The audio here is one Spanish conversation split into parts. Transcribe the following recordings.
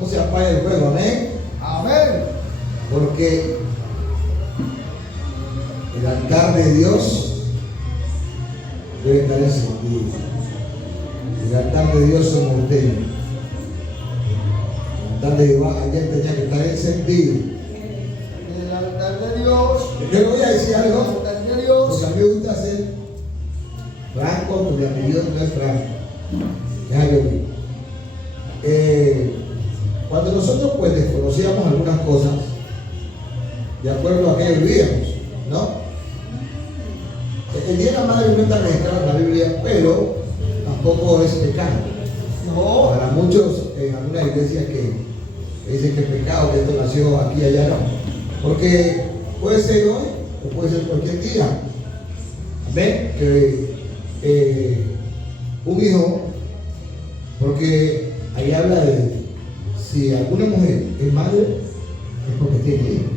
no se apague el fuego, amén. Amén. Porque el altar de Dios debe estar encendido. El altar de Dios somos ustedes. El altar de Jehová ayer tenía que estar encendido. El altar de Dios. Yo le voy a decir El algo, altar de Dios. porque a mí me gusta ser franco, porque mi apellido no es Franco. Déjame ver. Cuando nosotros pues desconocíamos algunas cosas, de acuerdo a que vivíamos, ¿no? El día de la madre no está registrado en la Biblia, pero tampoco es pecado. No. Para muchos en algunas iglesias que dicen que es pecado, que esto nació aquí y allá, no. Porque puede ser hoy o puede ser cualquier día. Amén. Que un hijo, porque ahí habla de si alguna mujer es madre, es porque tiene hijos.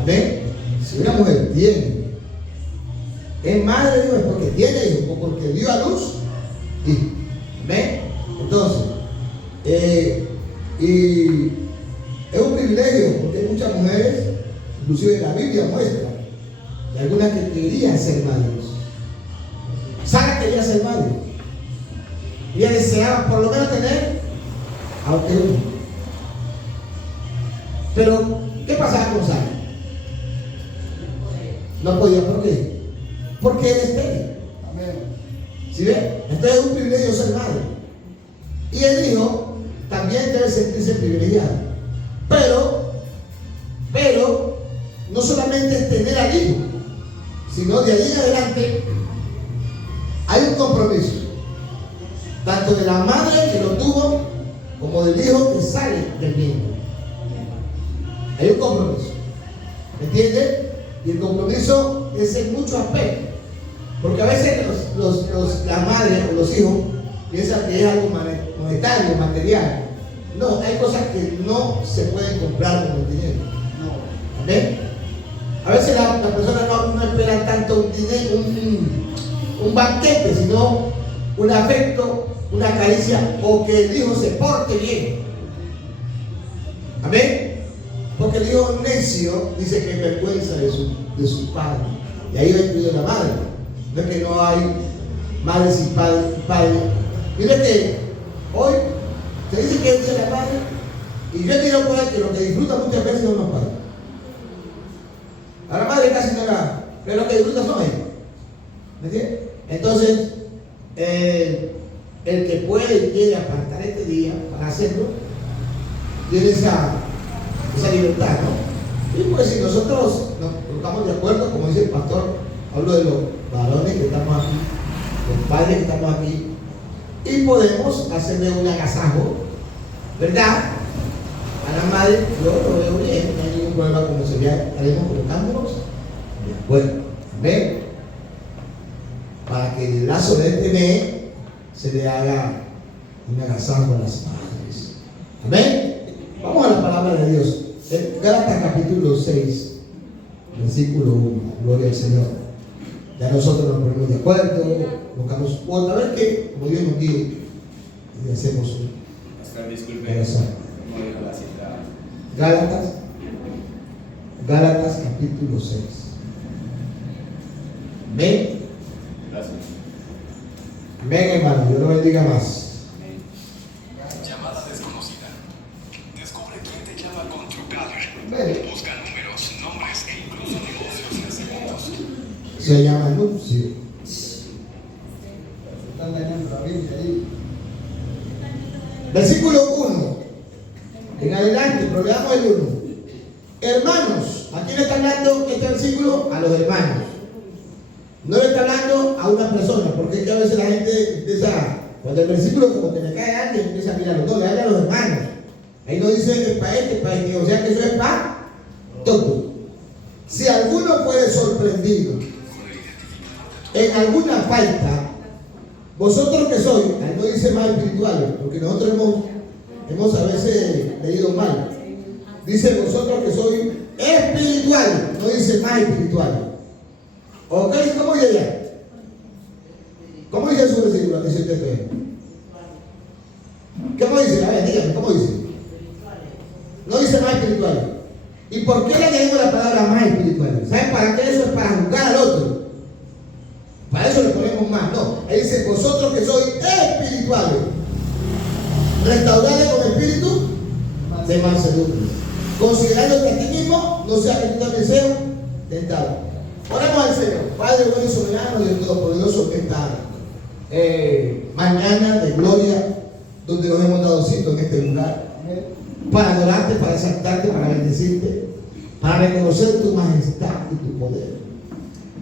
Amén. Si una mujer es madre, digo, es porque tiene hijos o porque dio a luz hijos. Amén. Entonces, y es un privilegio porque hay muchas mujeres, inclusive la Biblia muestra, de algunas que querían ser madres. Sara quería ser madre. Ella deseaba por lo menos tener aunque uno. Pero, ¿qué pasaba con Sara? No podía, ¿por qué? Porque era estéril. Amén. ¿Sí ve? Entonces es un privilegio ser madre. Y el hijo también debe sentirse privilegiado. Pero, no solamente es tener al hijo, sino de ahí en adelante hay un compromiso. Tanto de la madre que lo tuvo, como del hijo que sale del vientre. Hay un compromiso. ¿Me entiendes? Y el compromiso es en muchos aspectos. Porque a veces las madres o los hijos piensan que es algo monetario, material. No, hay cosas que no se pueden comprar con el dinero. No. ¿Amén? A veces la persona no espera tanto un dinero, un banquete, sino un afecto, una caricia, o que el hijo se porte bien. Amén. Porque el hijo necio dice que es vergüenza de su padre. Y ahí va incluido la madre. No es que no hay madre sin padre. Mire que hoy se dice que es de la madre, y yo he tenido por ahí que lo que disfruta muchas veces son los padres. A la madre casi no la, pero lo que disfruta son ellos. ¿Me entiendes? Entonces, el que puede y quiere apartar este día para hacerlo, tiene esa libertad, ¿no? Y pues si nosotros nos colocamos de acuerdo, como dice el pastor, hablo de los varones que estamos aquí, los padres que estamos aquí, y podemos hacerle un agasajo, ¿verdad? A la madre, yo lo veo bien, no hay ningún problema, como sería, estaremos colocándonos de acuerdo. Amén. Para que el lazo de este mes se le haga un agasajo a las madres. Amén. Vamos a la palabra de Dios. Gálatas capítulo 6, versículo 1. Gloria al Señor. Ya nosotros nos ponemos de acuerdo, colocamos otra vez que, como Dios nos dice, y hacemos un agasajo. Gálatas capítulo 6. Amén. Amén, hermano. Dios lo bendiga más. Llamada desconocida. Descubre quién te llama con TrueCaller. Amén. Busca números, nombres e incluso negocios en segundos. Se llama anuncio. Están leyendo la Biblia ahí. Versículo 1. En adelante, pero leamos el 1. Hermanos, ¿a quién le está hablando este versículo? A los hermanos. No le está hablando a una persona, porque es que a veces la gente empieza, cuando el versículo como que le cae a alguien, empieza a mirarlo. No, le habla a los hermanos. Ahí no dice que es para este, o sea que eso es para todo. Si alguno fue sorprendido en alguna falta, vosotros que sois, ahí no dice más espirituales, porque nosotros hemos a veces leído mal. Dice vosotros que sois espirituales, no dice más espirituales. ¿Ok? ¿Cómo dice allá? ¿Cómo dice su versículo? Dice usted. ¿Cómo dice? A ver, dígame, ¿cómo dice? No dice más espirituales. ¿Y por qué le añadimos la palabra más espirituales? ¿Saben para qué eso es? Para juzgar al otro. Para eso le ponemos más. No, él dice, vosotros que sois espirituales, restaurad con espíritu de mansedumbre, considerando que a ti mismo no sea que tú también seas tentado. Oremos al Señor. Padre bueno y soberano, Dios todopoderoso, que esta mañana de gloria, donde nos hemos dado cita en este lugar, para adorarte, para exaltarte, para bendecirte, para reconocer tu majestad y tu poder.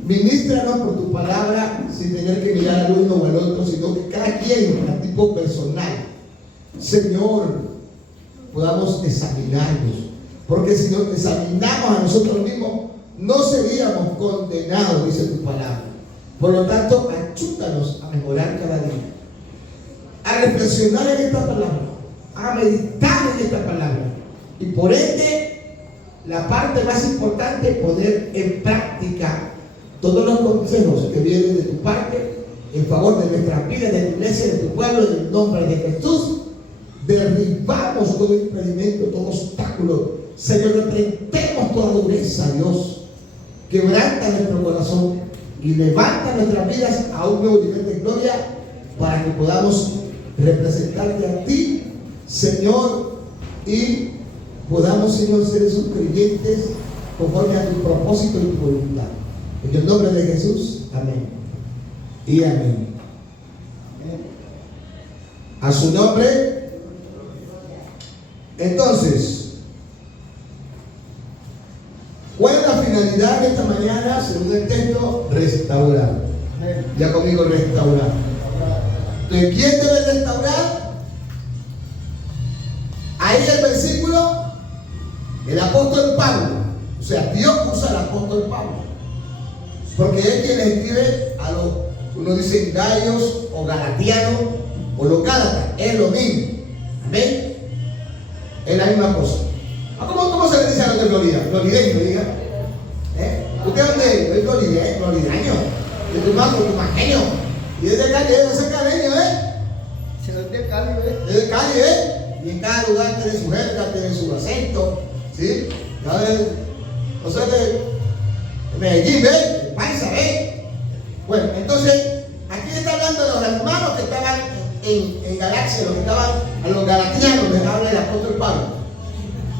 Ministranos por tu palabra sin tener que mirar al uno o al otro, sino que cada quien a tipo personal, Señor, podamos examinarnos, porque si nos examinamos a nosotros mismos, no seríamos condenados, dice tu palabra. Por lo tanto, ayúdanos a mejorar cada día, a reflexionar en esta palabra, a meditar en esta palabra, y por ende, la parte más importante, poner en práctica todos los consejos que vienen de tu parte en favor de nuestra vida, de tu iglesia, de tu pueblo, en el nombre de Jesús. Derribamos todo impedimento, todo obstáculo. Señor, reprendemos toda dureza, Dios. Quebranta nuestro corazón y levanta nuestras vidas a un nuevo nivel de gloria para que podamos representarte a ti, Señor, y podamos, Señor, ser esos creyentes conforme a tu propósito y tu voluntad. En el nombre de Jesús, amén. Y amén. A su nombre. Entonces, ¿cuál es la finalidad de esta mañana? Según el texto, restaurar. Ya conmigo, restaurar. Entonces, ¿quién debe restaurar? Ahí el versículo, el apóstol Pablo. O sea, Dios usa al apóstol Pablo, porque es quien escribe a los, uno dice gallos o galatianos o los gálatas, es lo mismo. Amén. Es la misma cosa. ¿Cómo se le dice a los de Florida? Florideño, diga. ¿Usted dónde es? Florideño. De tu mago, tu maqueño. Y es de Cali, es de caleño, Se lo tiene Cali, Es de Cali, Y en cada lugar tiene su jerga, tiene su acento. ¿Sí? O sea, de Medellín, de Paisa, Bueno, entonces, aquí está hablando de los hermanos que estaban en Galacia, los que estaban a los galatianos, les habla el apóstol Pablo.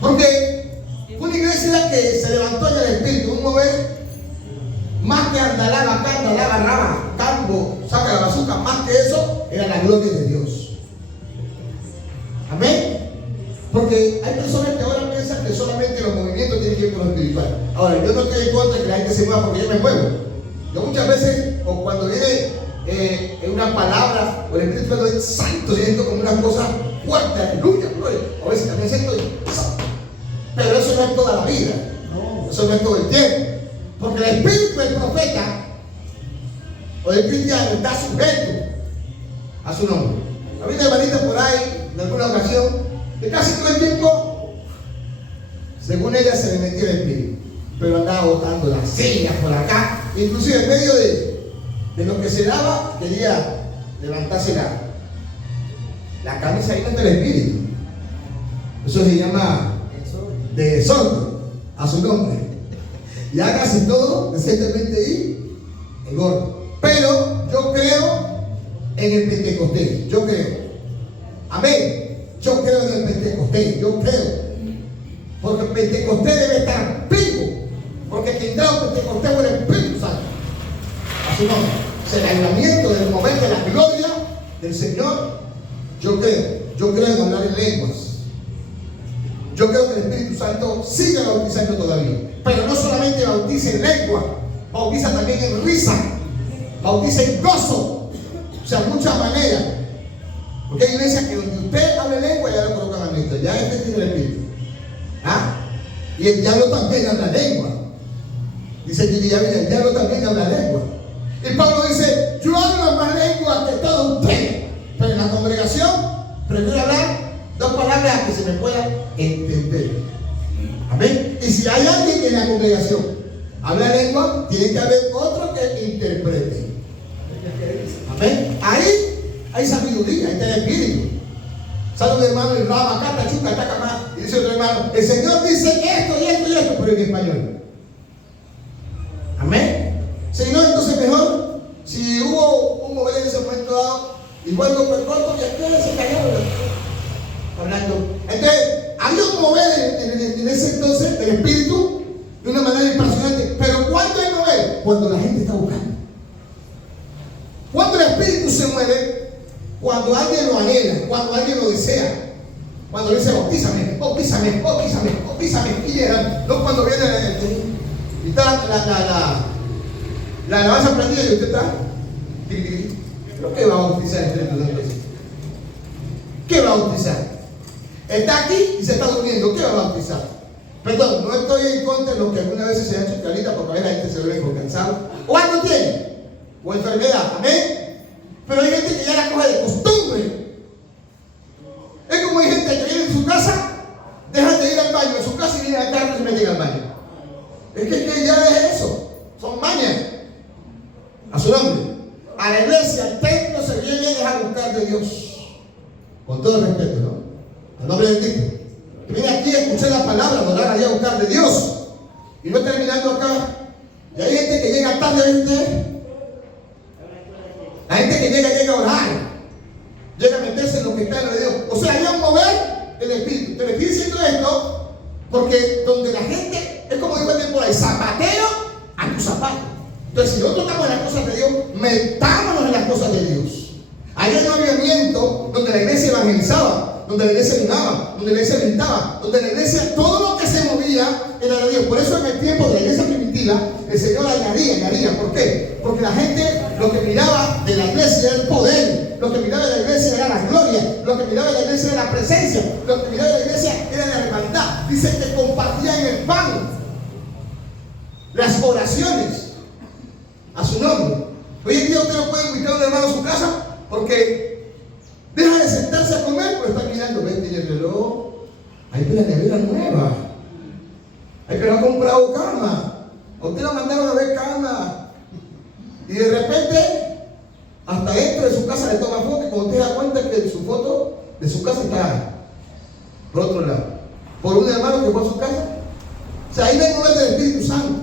Porque fue una iglesia que se levantó en el espíritu, un mover más que andalaba, raba, campo, saca la bazooka, más que eso, era la gloria de Dios. Amén. Porque hay personas que ahora piensan que solamente los movimientos tienen que ver con lo espiritual. Ahora, yo no estoy en contra de que la gente se mueva porque yo me muevo. Yo muchas veces, o cuando viene una palabra, o el Espíritu Santo es santo, siento como una cosa fuerte, aleluya, gloria. A veces también siento santo. Pero eso no es toda la vida. Eso no es todo el tiempo. Porque el espíritu del profeta o del cristiano está sujeto a su nombre. Ha habido hermanitas por ahí, en alguna ocasión, que casi todo el tiempo, según ella, se le metía el espíritu, pero andaba botando las sillas por acá, inclusive en medio de lo que se daba, quería levantarse la camisa ahí del espíritu. Eso se llama de desorden a su nombre. Y hágase todo decentemente y engorda. Pero yo creo en el Pentecostés. Yo creo. Amén. Yo creo en el Pentecostés. Yo creo. Porque el Pentecostés debe estar vivo. Porque quien da un Pentecostés fue el Espíritu Santo. A su nombre. Es el ayudamiento del momento de la gloria del Señor. Yo creo. Yo creo en hablar en lenguas. Yo creo que el Espíritu Santo sigue bautizando todavía. Pero no solamente bautiza en lengua, bautiza también en risa, bautiza en gozo. O sea, muchas maneras. Porque hay iglesias que donde usted habla lengua ya lo colocan a ministro. Ya este tiene el Espíritu. Y el diablo también habla lengua. Dice que el diablo también habla lengua. Y Pablo dice, yo hablo más lengua que todos ustedes. Pero en la congregación prefiero hablar dos palabras que se me pueda entender. Amén. Y si hay alguien en la congregación habla lengua, tiene que haber otro que interprete. Amén. Ahí hay sabiduría, ahí está el espíritu. Sale un hermano y rama, cata, chuca, taca más. Y dice otro hermano, el Señor dice esto y esto y esto, pero en español. Amén. Si no, entonces mejor, si hubo un mover en ese momento dado, igual lo perdón, porque ustedes se callaron hablando. Entonces, había un mover en ese entonces del espíritu de una manera impresionante. Pero ¿cuándo hay mover? Cuando la gente está buscando. Cuando el espíritu se mueve, cuando alguien lo anhela, cuando alguien lo desea, cuando le dice bautízame, bautízame, bautízame, bautízame, y llegan, no cuando viene y está la alabanza prendida y usted está, ¿pero qué va a bautizar el Espíritu Santo? ¿Qué va a bautizar? Está aquí y se está durmiendo, ¿qué va a bautizar? Perdón, no estoy en contra de lo que algunas veces se ha hecho clarita, porque a veces la gente se duerme por cansado, o algo tiene, o enfermedad, amén. Pero hay gente que ya la coge de costumbre. Es como hay gente que viene en su casa, dejan de ir al baño en su casa y vienen a tarde y se meten al baño. Es que ya es eso, son mañas. A su nombre. A la iglesia, al templo se viene a buscar de Dios. Con todo el respeto, ¿no? Al nombre de Cristo. Que viene aquí a escuchar la palabra, adorar allá a buscar de Dios. Y no terminando acá. Y hay gente que llega tarde, ¿viste? La gente que llega a orar, llega a meterse en lo que está en lo de Dios. O sea, hay un mover del Espíritu. Te estoy diciendo esto porque donde la gente, es como digo por ahí, zapatero a tu zapato. Entonces, si nosotros estamos en las cosas de Dios, metámonos en las cosas de Dios. Hay un movimiento donde la iglesia evangelizaba, donde la iglesia animaba, donde la iglesia alentaba, donde la iglesia, todo lo que se movía era de Dios. Por eso en el tiempo de la iglesia primitiva, el Señor añadía. ¿Por qué? Porque la gente lo que miraba de la iglesia era el poder, lo que miraba de la iglesia era la gloria, lo que miraba de la iglesia era la presencia, lo que miraba de la iglesia era la hermandad. Dice que compartían el pan, las oraciones a su nombre. Hoy en día usted no puede invitar a un hermano a su casa porque deja de sentarse a comer, pero está mirando, ven, tiene el reloj, hay que la nevera nueva, hay que no ha comprado cama, a usted lo mandaron a ver cama, y de repente, hasta dentro de su casa le toma foto, y cuando usted da cuenta que su foto de su casa está por otro lado, por un hermano que fue a su casa. O sea, ahí vengo del Espíritu Santo.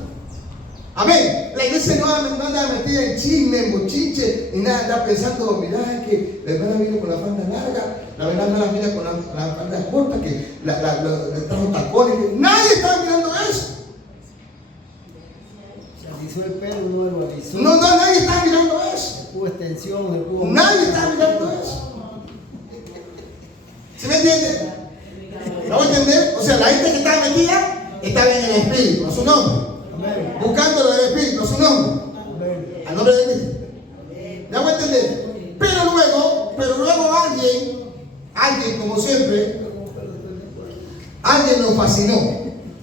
Amén. La iglesia no anda metida en chisme, en bochinche, ni nada, anda pensando, mirá, que la hermana vino con la falda larga, la hermana vino con la falda corta, que le trajo tacones, que nadie está mirando eso. Se alisó el pelo, no lo alisó. No, nadie está mirando eso. Hubo extensión, hubo... Nadie está mirando eso. ¿Sí me entiende? ¿Lo voy a entender? O sea, la gente que está metida está bien en el Espíritu, a su nombre. Amén. Buscando del Espíritu, a su nombre. Amén. Al nombre de Cristo. ¿Ya voy a entender? Pero luego alguien como siempre, alguien nos fascinó.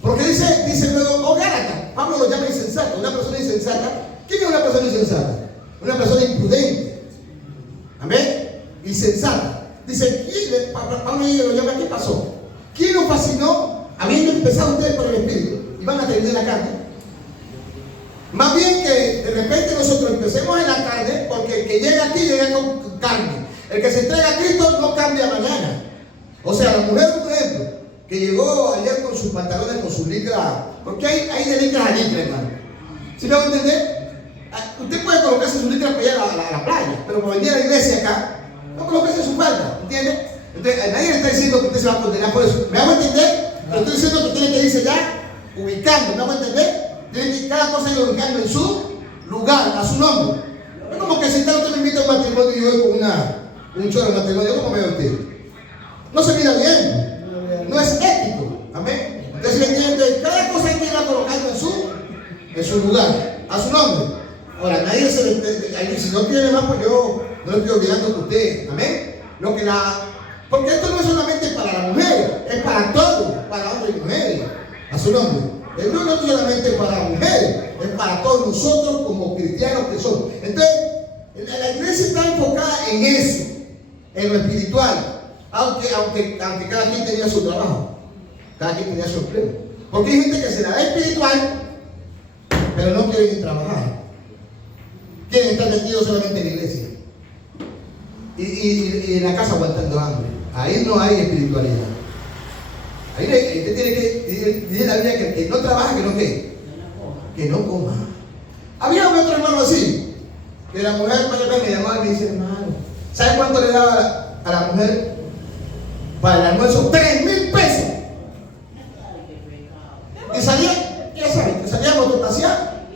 Porque dice luego, oh Gálata, Pablo lo llama insensato, una persona insensata. ¿Quién es una persona insensata? Una persona imprudente. Amén. Insensata. Dice, Pablo lo llama, ¿qué pasó? ¿Quién nos fascinó habiendo empezado ustedes por el Espíritu? Y van a terminar la carne. Más bien que de repente nosotros empecemos en la carne, porque el que llega aquí llega con carne. El que se entrega a Cristo no cambia mañana. O sea, la mujer, por ejemplo, que llegó ayer con sus pantalones, con sus licras, porque hay de licras a licras, hermano. ¿Sí me va a entender? Usted puede colocarse sus licras para ir a la playa, pero para venir a la iglesia acá, no colocarse su falda, ¿entiende? Entonces, nadie le está diciendo que usted se va a condenar por eso. ¿Me hago entender? Pero estoy diciendo que tiene que irse ya ubicando, ¿me hago entender? Tiene que cada cosa ir ubicando en su lugar, a su nombre. No es como que si usted me invita a un matrimonio y yo voy con un chorro de matrimonio, ¿cómo me ve usted? No se mira bien, no es ético, amén. Entonces, ¿me entiende? Cada cosa hay que irla colocando en su lugar, a su nombre. Ahora, nadie se le, si no tiene más, pues yo no le estoy obligando a usted, amén. Porque esto no es solamente para la mujer, es para todos, para hombres y mujeres, a su nombre. El grupo no es solamente para la mujer, es para todos nosotros como cristianos que somos. Entonces, la iglesia está enfocada en eso, en lo espiritual, aunque cada quien tenía su trabajo, cada quien tenía su empleo. Porque hay gente que se la da espiritual, pero no quieren trabajar. Quieren estar metidos solamente en la iglesia y en la casa aguantando hambre. ahí no hay espiritualidad. Ahí usted tiene que, dice la Biblia que el que no trabaja, que no qué, que no coma. Había un otro hermano así, que la mujer me llamaba y me dice, hermano, ¿sabe cuánto le daba a la mujer para el almuerzo? 3,000 pesos. Y salía, ya saben, salíamos a pasear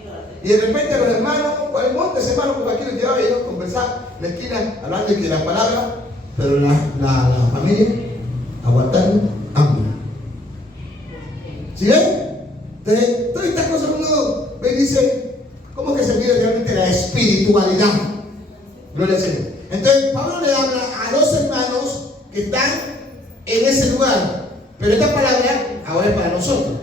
y de repente los hermanos, el monte ese hermano por aquí los llevaba y yo a conversar en la esquina, hablando de que la palabra, pero la familia aguantaron hambre. ¿Sí ven? Entonces, todas estas cosas uno ve y dice, ¿cómo que se mide realmente la espiritualidad? Gloria al Señor. Entonces, Pablo le habla a los hermanos que están en ese lugar, pero esta palabra ahora es para nosotros.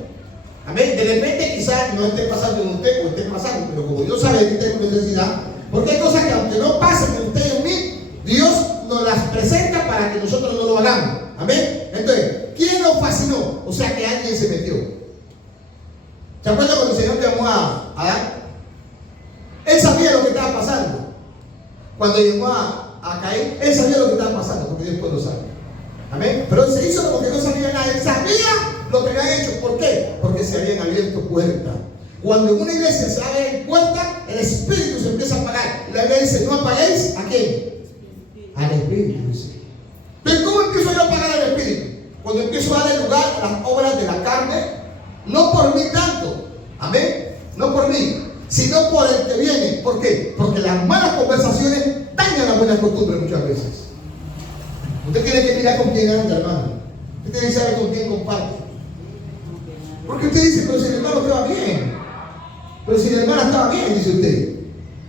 Amén. De repente quizás no esté pasando en usted o esté pasando, pero como Dios sabe que tenemos necesidad, porque hay cosas que aunque no pasen en usted y en mí, Dios nos las presenta para que nosotros no lo hagamos. Amén. Entonces, ¿quién nos fascinó? O sea que alguien se metió. ¿Se acuerdan cuando el Señor llamó a Adán? Él sabía lo que estaba pasando. Cuando llamó a Caín, él sabía lo que estaba pasando, porque Dios pues lo sabe. Amén. Pero él se hizo como que no sabía nada. Él sabía lo que habían hecho. ¿Por qué? Porque se habían abierto puertas. Cuando en una iglesia se abre puertas, el espíritu se empieza a apagar. Y la Biblia dice, no apaguéis ¿a quién? Al espíritu. Pero ¿cómo empiezo yo a apagar al espíritu? Cuando empiezo a darle lugar a las obras de la carne, no por mí tanto. Amén. No por mí, sino por el que viene. ¿Por qué? Porque las malas conversaciones dañan las buenas costumbres muchas veces. Usted tiene que mirar con quién anda, hermano. Usted tiene que saber con quién comparte. Porque usted dice, pero si el hermano estaba bien. Pero si la hermana estaba bien, dice usted.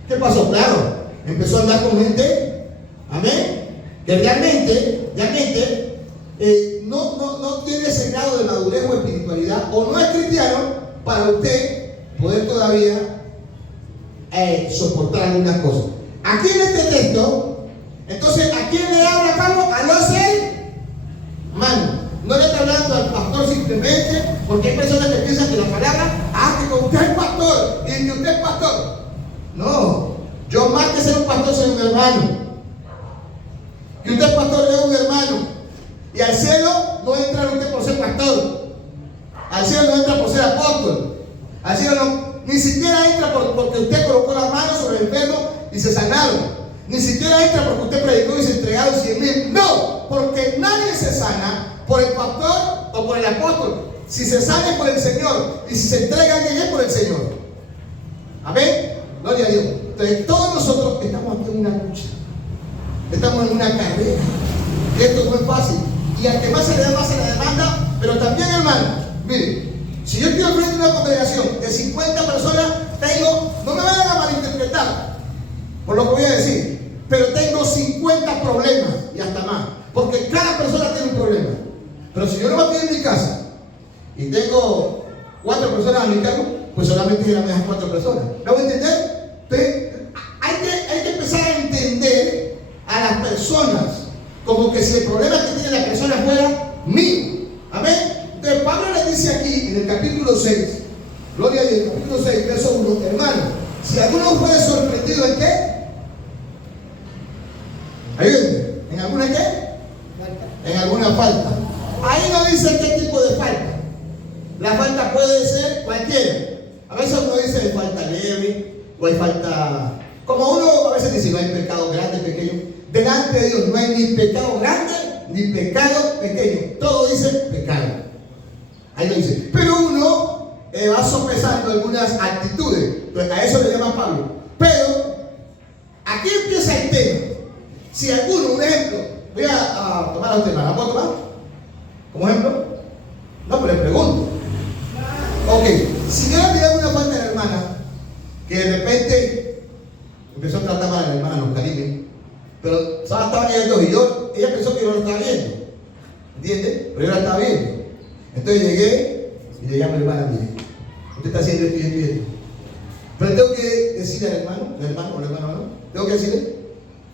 ¿Qué pasó? Claro, empezó a andar con gente, amén, que realmente no tiene ese grado de madurez o espiritualidad, o no es cristiano, para usted poder todavía soportar algunas cosas. Aquí en este texto, entonces, ¿a quién le habla Pablo? A los hermanos. No le está hablando al pastor simplemente, porque hay personas que piensan que la palabra, que con usted es pastor, y que usted es pastor. No, yo más que ser un pastor soy un hermano. Que usted es pastor es un hermano. Y al cielo no entra usted por ser pastor. Al cielo no entra por ser apóstol. Al cielo no, ni siquiera entra porque usted colocó las manos sobre el enfermo y se sanaron. Ni siquiera entra porque usted predicó y se entregaron 100,000. No, porque nadie se sana por el pastor o por el apóstol. Si se sana es por el Señor. Y si se entrega alguien es por el Señor. Amén. Gloria a Dios. Entonces todos nosotros estamos aquí en una lucha. Estamos en una carrera. Esto no es fácil. Y al que más se le da, más se le demanda. Pero también, hermano, mire, si yo estoy al frente de una congregación de 50 personas, no me vayan a malinterpretar por lo que voy a decir, pero tengo 50 problemas y hasta más, porque cada persona tiene un problema. Pero si yo no me estoy en mi casa y tengo 4 personas a mi cargo, pues solamente eran esas 4 personas. ¿Me voy a entender? Hay que empezar a entender a las personas como que si el problema que tiene la persona fuera mío. Amén. Entonces Pablo le dice aquí en el capítulo 6, gloria a Dios, capítulo 6, verso 1, hermano, si alguno fue sorprendido en qué, ayúdenme, ¿en alguna qué? En alguna falta. Ahí no dice qué tipo de falta. La falta puede ser cualquiera. A veces uno dice de falta leve, o hay falta, como uno a veces dice, no hay pecado grande, pequeño. Delante de Dios no hay ni pecado grande, ni pecado pequeño. Todo dice pecado. Ahí lo dice. Pero uno va sopesando algunas actitudes. Pues a eso le llama Pablo. Pero aquí empieza el tema. Si alguno, un ejemplo, voy a tomar a usted, ¿la puedo tomar? ¿Como ejemplo? No, pero le pregunto. Ok, si yo le pido una falta a la hermana, que de repente empezó a tratar mal a la hermana, los carimes, pero estaban ellos dos y ella pensó que yo no lo estaba viendo. ¿Entiendes? Pero yo la estaba viendo. Entonces llegué y le llamo a la hermana, mire, usted está haciendo esto y esto. Pero tengo que decirle al hermano, tengo que decirle,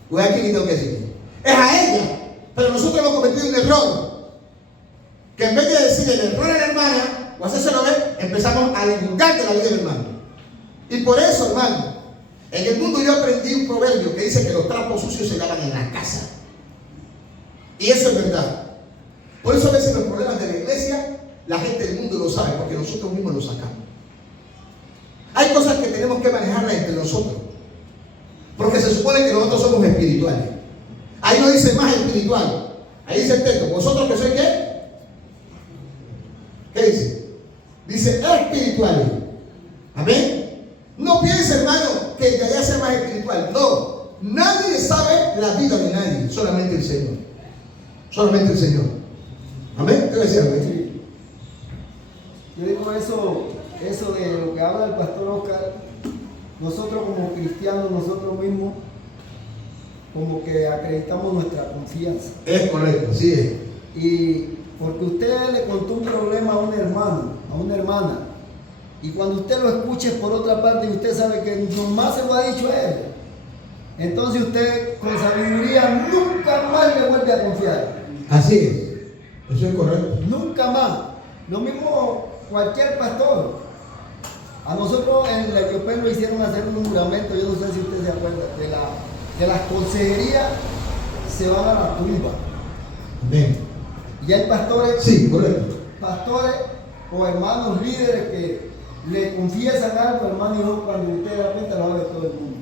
voy a quién y tengo que decirle. Es a ella, pero nosotros hemos cometido un error. Que en vez de decirle el error a la hermana, o hacérselo ver, empezamos a divulgar de la vida del hermano. Y por eso, hermano, en el mundo yo aprendí un proverbio que dice que los trapos sucios se lavan en la casa. Y eso es verdad. Por eso a veces los problemas de la iglesia, la gente del mundo lo sabe, porque nosotros mismos los sacamos. Hay cosas que tenemos que manejarlas entre nosotros, porque se supone que nosotros somos espirituales. Ahí no dice más espiritual, ahí dice el texto, ¿vosotros que sois qué? ¿Qué dice? Dice espirituales. Amén. No piense, hermano, que el de allá sea más espiritual. No, nadie sabe la vida de nadie, solamente el Señor. Solamente el Señor. Amén. ¿Qué decía? Sí. Yo digo eso de lo que habla el pastor Oscar. Nosotros como cristianos, nosotros mismos, como que acreditamos nuestra confianza. Es correcto, sí es. Y porque usted le contó un problema a un hermano, a una hermana, y cuando usted lo escuche por otra parte y usted sabe que nomás se lo ha dicho a él, entonces usted con sabiduría nunca más le vuelve a confiar. Así es. Eso es correcto. Nunca más. Lo mismo cualquier pastor. A nosotros en la Etiopía nos hicieron hacer un juramento, yo no sé si usted se acuerda, que las consejerías se van a la tumba. Amén. Y hay pastores, Sí, correcto. pastores o hermanos líderes que le confiesan algo, hermano, y no, cuando usted da cuenta lo sabe todo el mundo.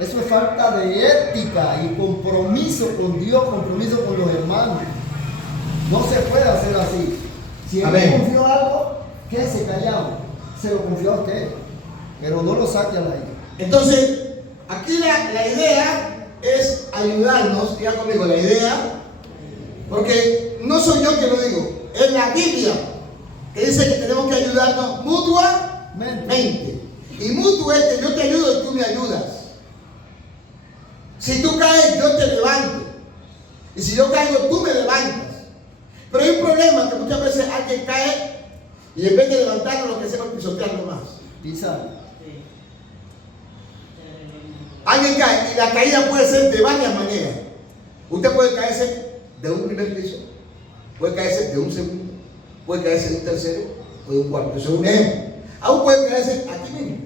Eso es falta de ética y compromiso con Dios, compromiso con los hermanos. No se puede hacer así. Si él le confió algo, quédese callado. Se lo confió a usted, pero no lo saque a la ira. Entonces, aquí la idea es ayudarnos, diga conmigo, la idea, porque no soy yo que lo digo, es la Biblia que dice que tenemos que ayudarnos mutuamente. Y mutuo es que yo te ayudo y tú me ayudas. Si tú caes, yo te levanto. Y si yo caigo, tú me levantas. Pero hay un problema que muchas veces alguien cae y en vez de levantarlo, lo que hacemos es pisotearlo más. Pisar. Alguien cae y la caída puede ser de varias maneras. Usted puede caerse de un primer piso, puede caerse de un segundo, puede caerse de un tercero o de un cuarto. Eso es un ejemplo. Aún puede caerse aquí mismo.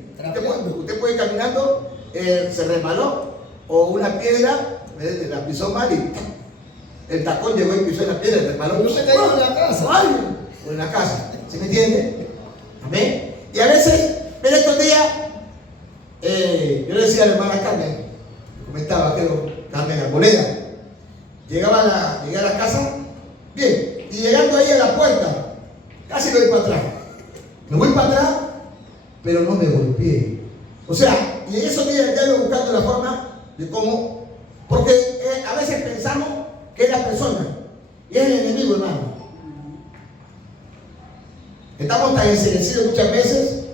Usted puede ir caminando, se resbaló, o una piedra la pisó mal y el tacón llegó y pisó en la piedra, resbaló. No se cayó en la casa. ¡Ay! O en la casa. ¿Se me entiende? Amén. Y a veces, en estos días, yo le decía a la hermana Carmen, comentaba, creo, Carmen Arboleda, llegué a la casa, bien, y llegando ahí a la puerta, casi me voy para atrás. Me voy para atrás, pero no me golpeé. O sea, y en esos días ya iba buscando la forma de cómo, porque a veces pensamos que es la persona, y es el enemigo, hermano. Estamos tan enseguecidos muchas veces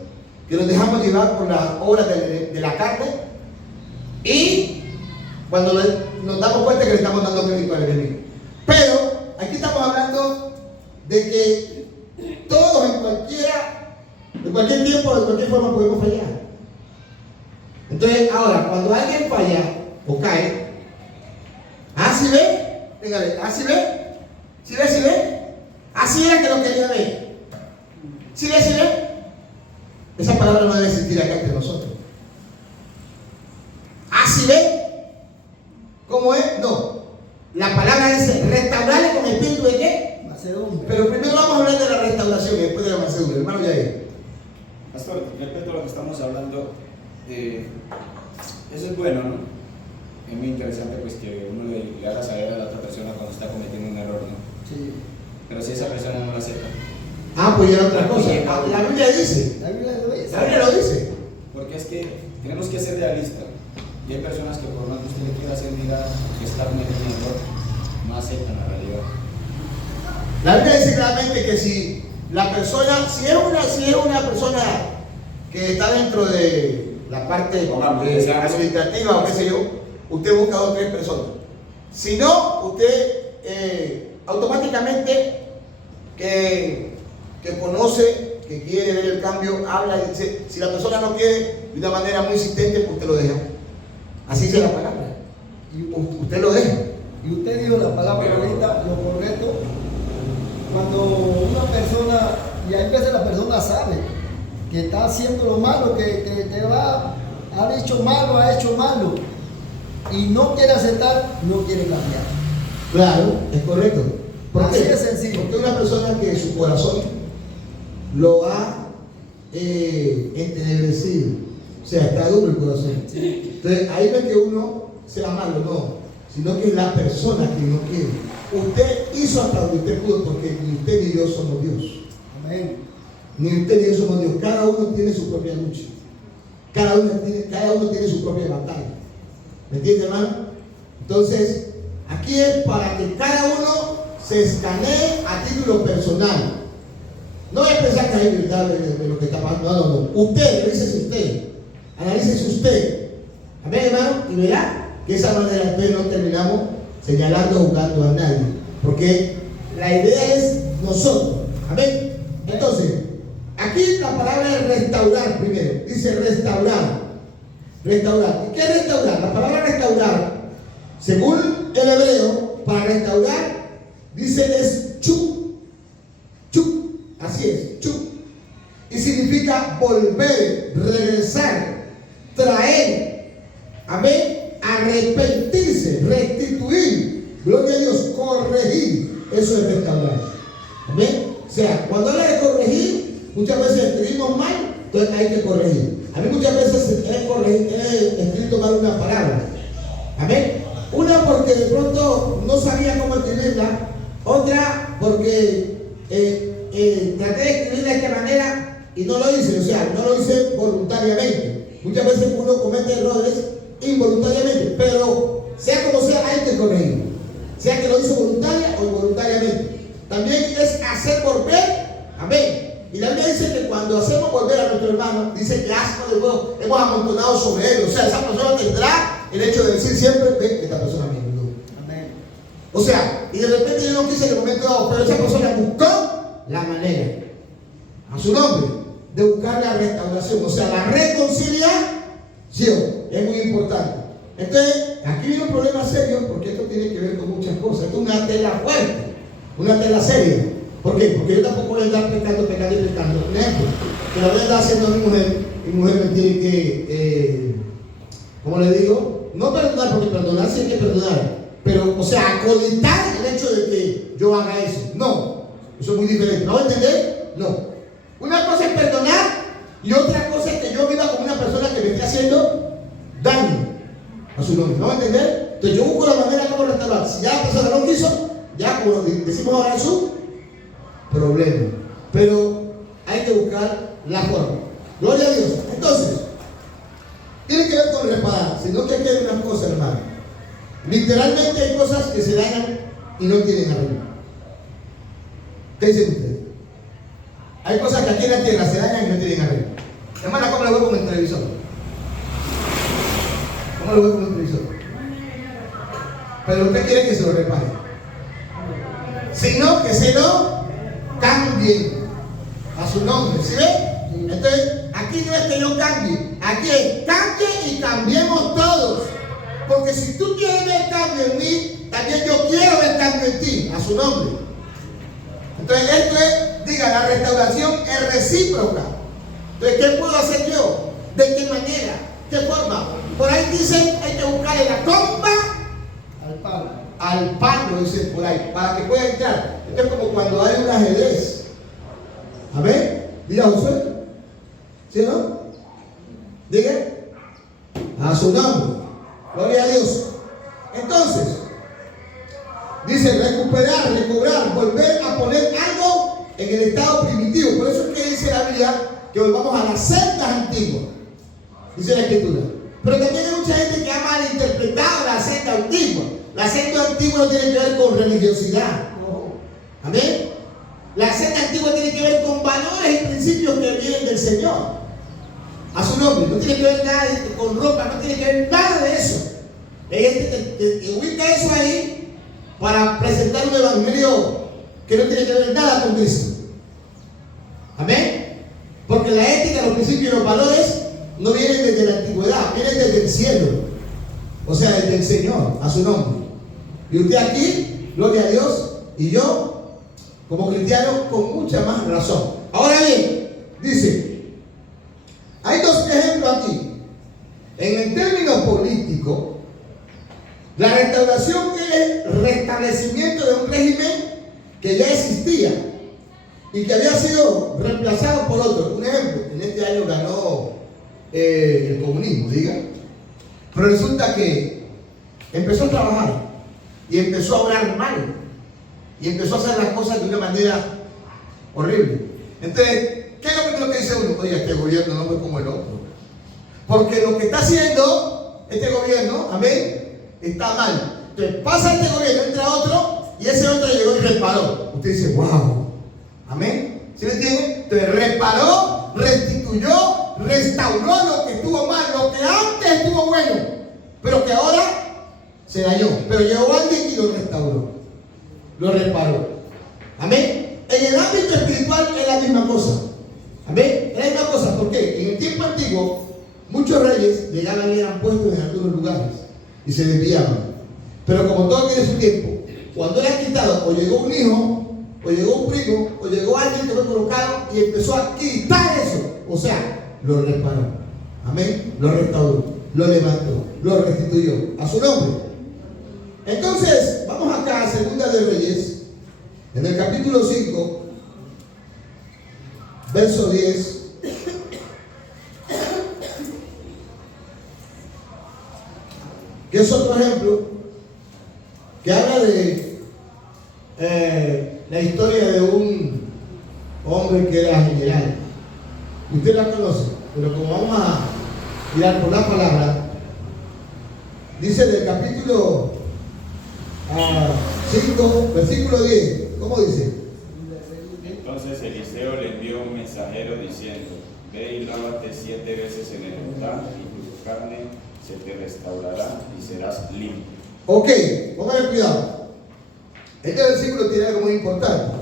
que nos dejamos llevar por las obras de la carne y cuando nos damos cuenta que le estamos dando crédito al enemigo. Pero aquí estamos hablando de que todos en cualquier tiempo, de cualquier forma podemos fallar. Entonces, ahora, cuando alguien falla o cae, ¿así ve? Dígale, ¿así ve? ¿Sí ve? ¿Sí ve? Así era que lo quería ver. ¿Sí ve? ¿Sí ve? Esa palabra no debe existir acá entre nosotros. ¿Así ve? ¿Cómo es? No. La palabra dice restaurarle con espíritu de qué? Macedumbre. Pero primero vamos a hablar de la restauración y después de la macedumbre. Hermano Yair. Pastor, respecto a lo que estamos hablando, eso es bueno, ¿no? Es muy interesante pues que uno le haga saber a la otra persona cuando está cometiendo un error, ¿no? Sí. Pero si esa persona no lo acepta. Pues ya otra cosa. La Biblia dice. La Biblia lo dice. La Biblia lo dice. Porque es que tenemos que ser realistas. Y hay personas que por más que usted le quiera hacer mirar que está cometiendo un error, no aceptan la realidad. La Biblia dice claramente que si la persona, si es una persona que está dentro de la parte administrativa o qué sé yo, usted busca a 2 o 3 personas. Si no, usted automáticamente que conoce, que quiere ver el cambio, habla y dice, si la persona no quiere de una manera muy insistente, pues usted lo deja. Así dice la palabra. Y usted lo deja. Y usted dijo la palabra ahorita, lo correcto. Cuando una persona, y hay veces la persona sabe que está haciendo lo malo, que ha hecho malo, y no quiere aceptar, no quiere cambiar. Claro, es correcto. ¿Por Así qué? de sencillo. Porque una persona que su corazón lo ha entenebrecido, o sea, está duro el corazón. Entonces, ahí no es que uno sea malo, no, sino que es la persona que no quiere. Usted hizo hasta donde usted pudo, porque ni usted ni yo somos Dios. Amén. Ni usted ni yo somos Dios. Cada uno tiene su propia lucha. Cada uno tiene su propia batalla. ¿Me entiende, hermano? Entonces, aquí es para que cada uno se escanee a título personal. No voy a pensar que hay verdad de lo que está pasando. No, no, no. Usted, analícese usted. Analícese usted. Amén, hermano. Y verá que de esa manera entonces no terminamos señalando o juzgando a nadie. Porque la idea es nosotros. Amén. Entonces, aquí la palabra es restaurar primero. Dice restaurar. Restaurar. ¿Y qué es restaurar? La palabra restaurar, según el hebreo, para restaurar, dice es chu. Chu. Así es, chu. Y significa volver, regresar, traer. Amén. Arrepentirse, restituir. Gloria a Dios, corregir. Eso es restaurar. Amén. O sea, cuando habla de corregir, muchas veces escribimos mal, entonces hay que corregir. A mí muchas veces he escrito mal una palabra. Amén. Una porque de pronto no sabía cómo escribirla. Otra porque traté de escribirla de esta manera y no lo hice. O sea, no lo hice voluntariamente. Muchas veces uno comete errores involuntariamente. Pero sea como sea, hay que corregir. Sea que lo hizo voluntaria o involuntariamente. También es hacer volver. Amén. Y la Biblia dice que cuando hacemos volver a nuestro hermano, dice que asco de huevo hemos amontonado sobre él. O sea, esa persona tendrá el hecho de decir siempre, ven, esta persona me ayudó. Amén. O sea, y de repente yo no quise en el momento dado, pero esa persona buscó la manera, a su nombre, de buscar la restauración. O sea, la reconciliación es muy importante. Entonces, aquí viene un problema serio, porque esto tiene que ver con muchas cosas. Esto es una tela fuerte, una tela seria. ¿Por qué? Porque yo tampoco voy a andar pecando. Un ejemplo, que la voy a andar haciendo a mi mujer, y mi mujer me tiene que, como le digo, no perdonar, porque perdonar sí hay que perdonar, pero, o sea, acolitar el hecho de que yo haga eso. No, eso es muy diferente. ¿No va a entender? No. Una cosa es perdonar y otra cosa es que yo viva con una persona que me esté haciendo daño a su nombre. ¿No va a entender? Entonces yo busco la manera como restaurar. Si ya la persona no quiso, ya como decimos ahora en su problema, pero hay que buscar la forma. Gloria a Dios. Entonces, tiene que ver con reparar, sino que hay que ver unas cosas, hermano. Literalmente hay cosas que se dañan y no tienen arreglo. ¿Qué dicen ustedes? Hay cosas que aquí en la tierra se dañan y no tienen arreglo. Hermana, ¿cómo le voy con el televisor? ¿Cómo le voy con el televisor? Pero usted quiere que se lo repare, sino que se lo cambien a su nombre. ¿Sí ve? Entonces, aquí no es que yo cambie, aquí es cambie y cambiemos todos. Porque si tú quieres ver cambio en mí, también yo quiero ver cambio en ti, a su nombre. Entonces, esto es, diga, la restauración es recíproca. Entonces, ¿qué puedo hacer yo? ¿De qué manera? ¿Qué forma? Por ahí dicen, hay que buscarle la comba al palo, dicen por ahí, para que pueda entrar. Esto es como cuando hay un ajedrez. A ver, diga Josué. ¿Sí o no? Diga, a su nombre. Gloria a Dios. Entonces, dice recuperar, recobrar, volver a poner algo en el estado primitivo. Por eso es que dice la Biblia que volvamos a las sendas antiguas. Dice la Escritura. Pero también hay mucha gente que ha malinterpretado la senda antigua. La senda antigua no tiene que ver con religiosidad. Amén. La senda antigua tiene que ver con valores y principios que vienen del Señor. A su nombre. No tiene que ver nada con ropa, no tiene que ver nada de eso. Hay gente que ubica eso ahí para presentar un evangelio que no tiene que ver nada con Cristo. Amén. Porque la ética, los principios y los valores no vienen desde la antigüedad, vienen desde el cielo. O sea, desde el Señor, a su nombre. Y usted aquí, gloria a Dios, y yo, como cristiano, con mucha más razón. Ahora bien, dice, hay dos ejemplos aquí. En el término político, la restauración es establecimiento de un régimen que ya existía y que había sido reemplazado por otro. Un ejemplo, en este año ganó el comunismo, diga. Pero resulta que empezó a trabajar y empezó a orar mal y empezó a hacer las cosas de una manera horrible. Entonces, ¿qué es lo primero que dice uno? Oye, este gobierno no es como el otro. Porque lo que está haciendo este gobierno, amén, está mal. Entonces pasa este gobierno, entra otro y ese otro llegó y reparó. Usted dice, wow, amén. ¿Sí me entiende? Entonces reparó, restituyó, restauró lo que estuvo mal, lo que antes estuvo bueno, pero que ahora se dañó. Pero llegó alguien y lo restauró, lo reparó. Amén. En el ámbito espiritual es la misma cosa. Amén. Es la misma cosa. ¿Por qué? En el tiempo antiguo, muchos reyes llegaban y eran puestos en algunos lugares y se desviaban. Pero como todo tiene su tiempo, cuando era quitado, o llegó un hijo, o llegó un primo, o llegó alguien que fue colocado y empezó a quitar eso. O sea, lo reparó. Amén. Lo restauró, lo levantó, lo restituyó a su nombre. Entonces, vamos acá a Segunda de Reyes, en el capítulo 5, verso 10. Que es otro ejemplo que habla de la historia de un hombre que era general. Usted la conoce, pero como vamos a mirar por la palabra, dice del capítulo 5, versículo 10. ¿Cómo dice? Entonces Eliseo le envió un mensajero diciendo: ve y lávate 7 veces en el Jordán, y tu carne se te restaurará y serás limpio. Ok, póngale cuidado. Este versículo tiene algo muy importante,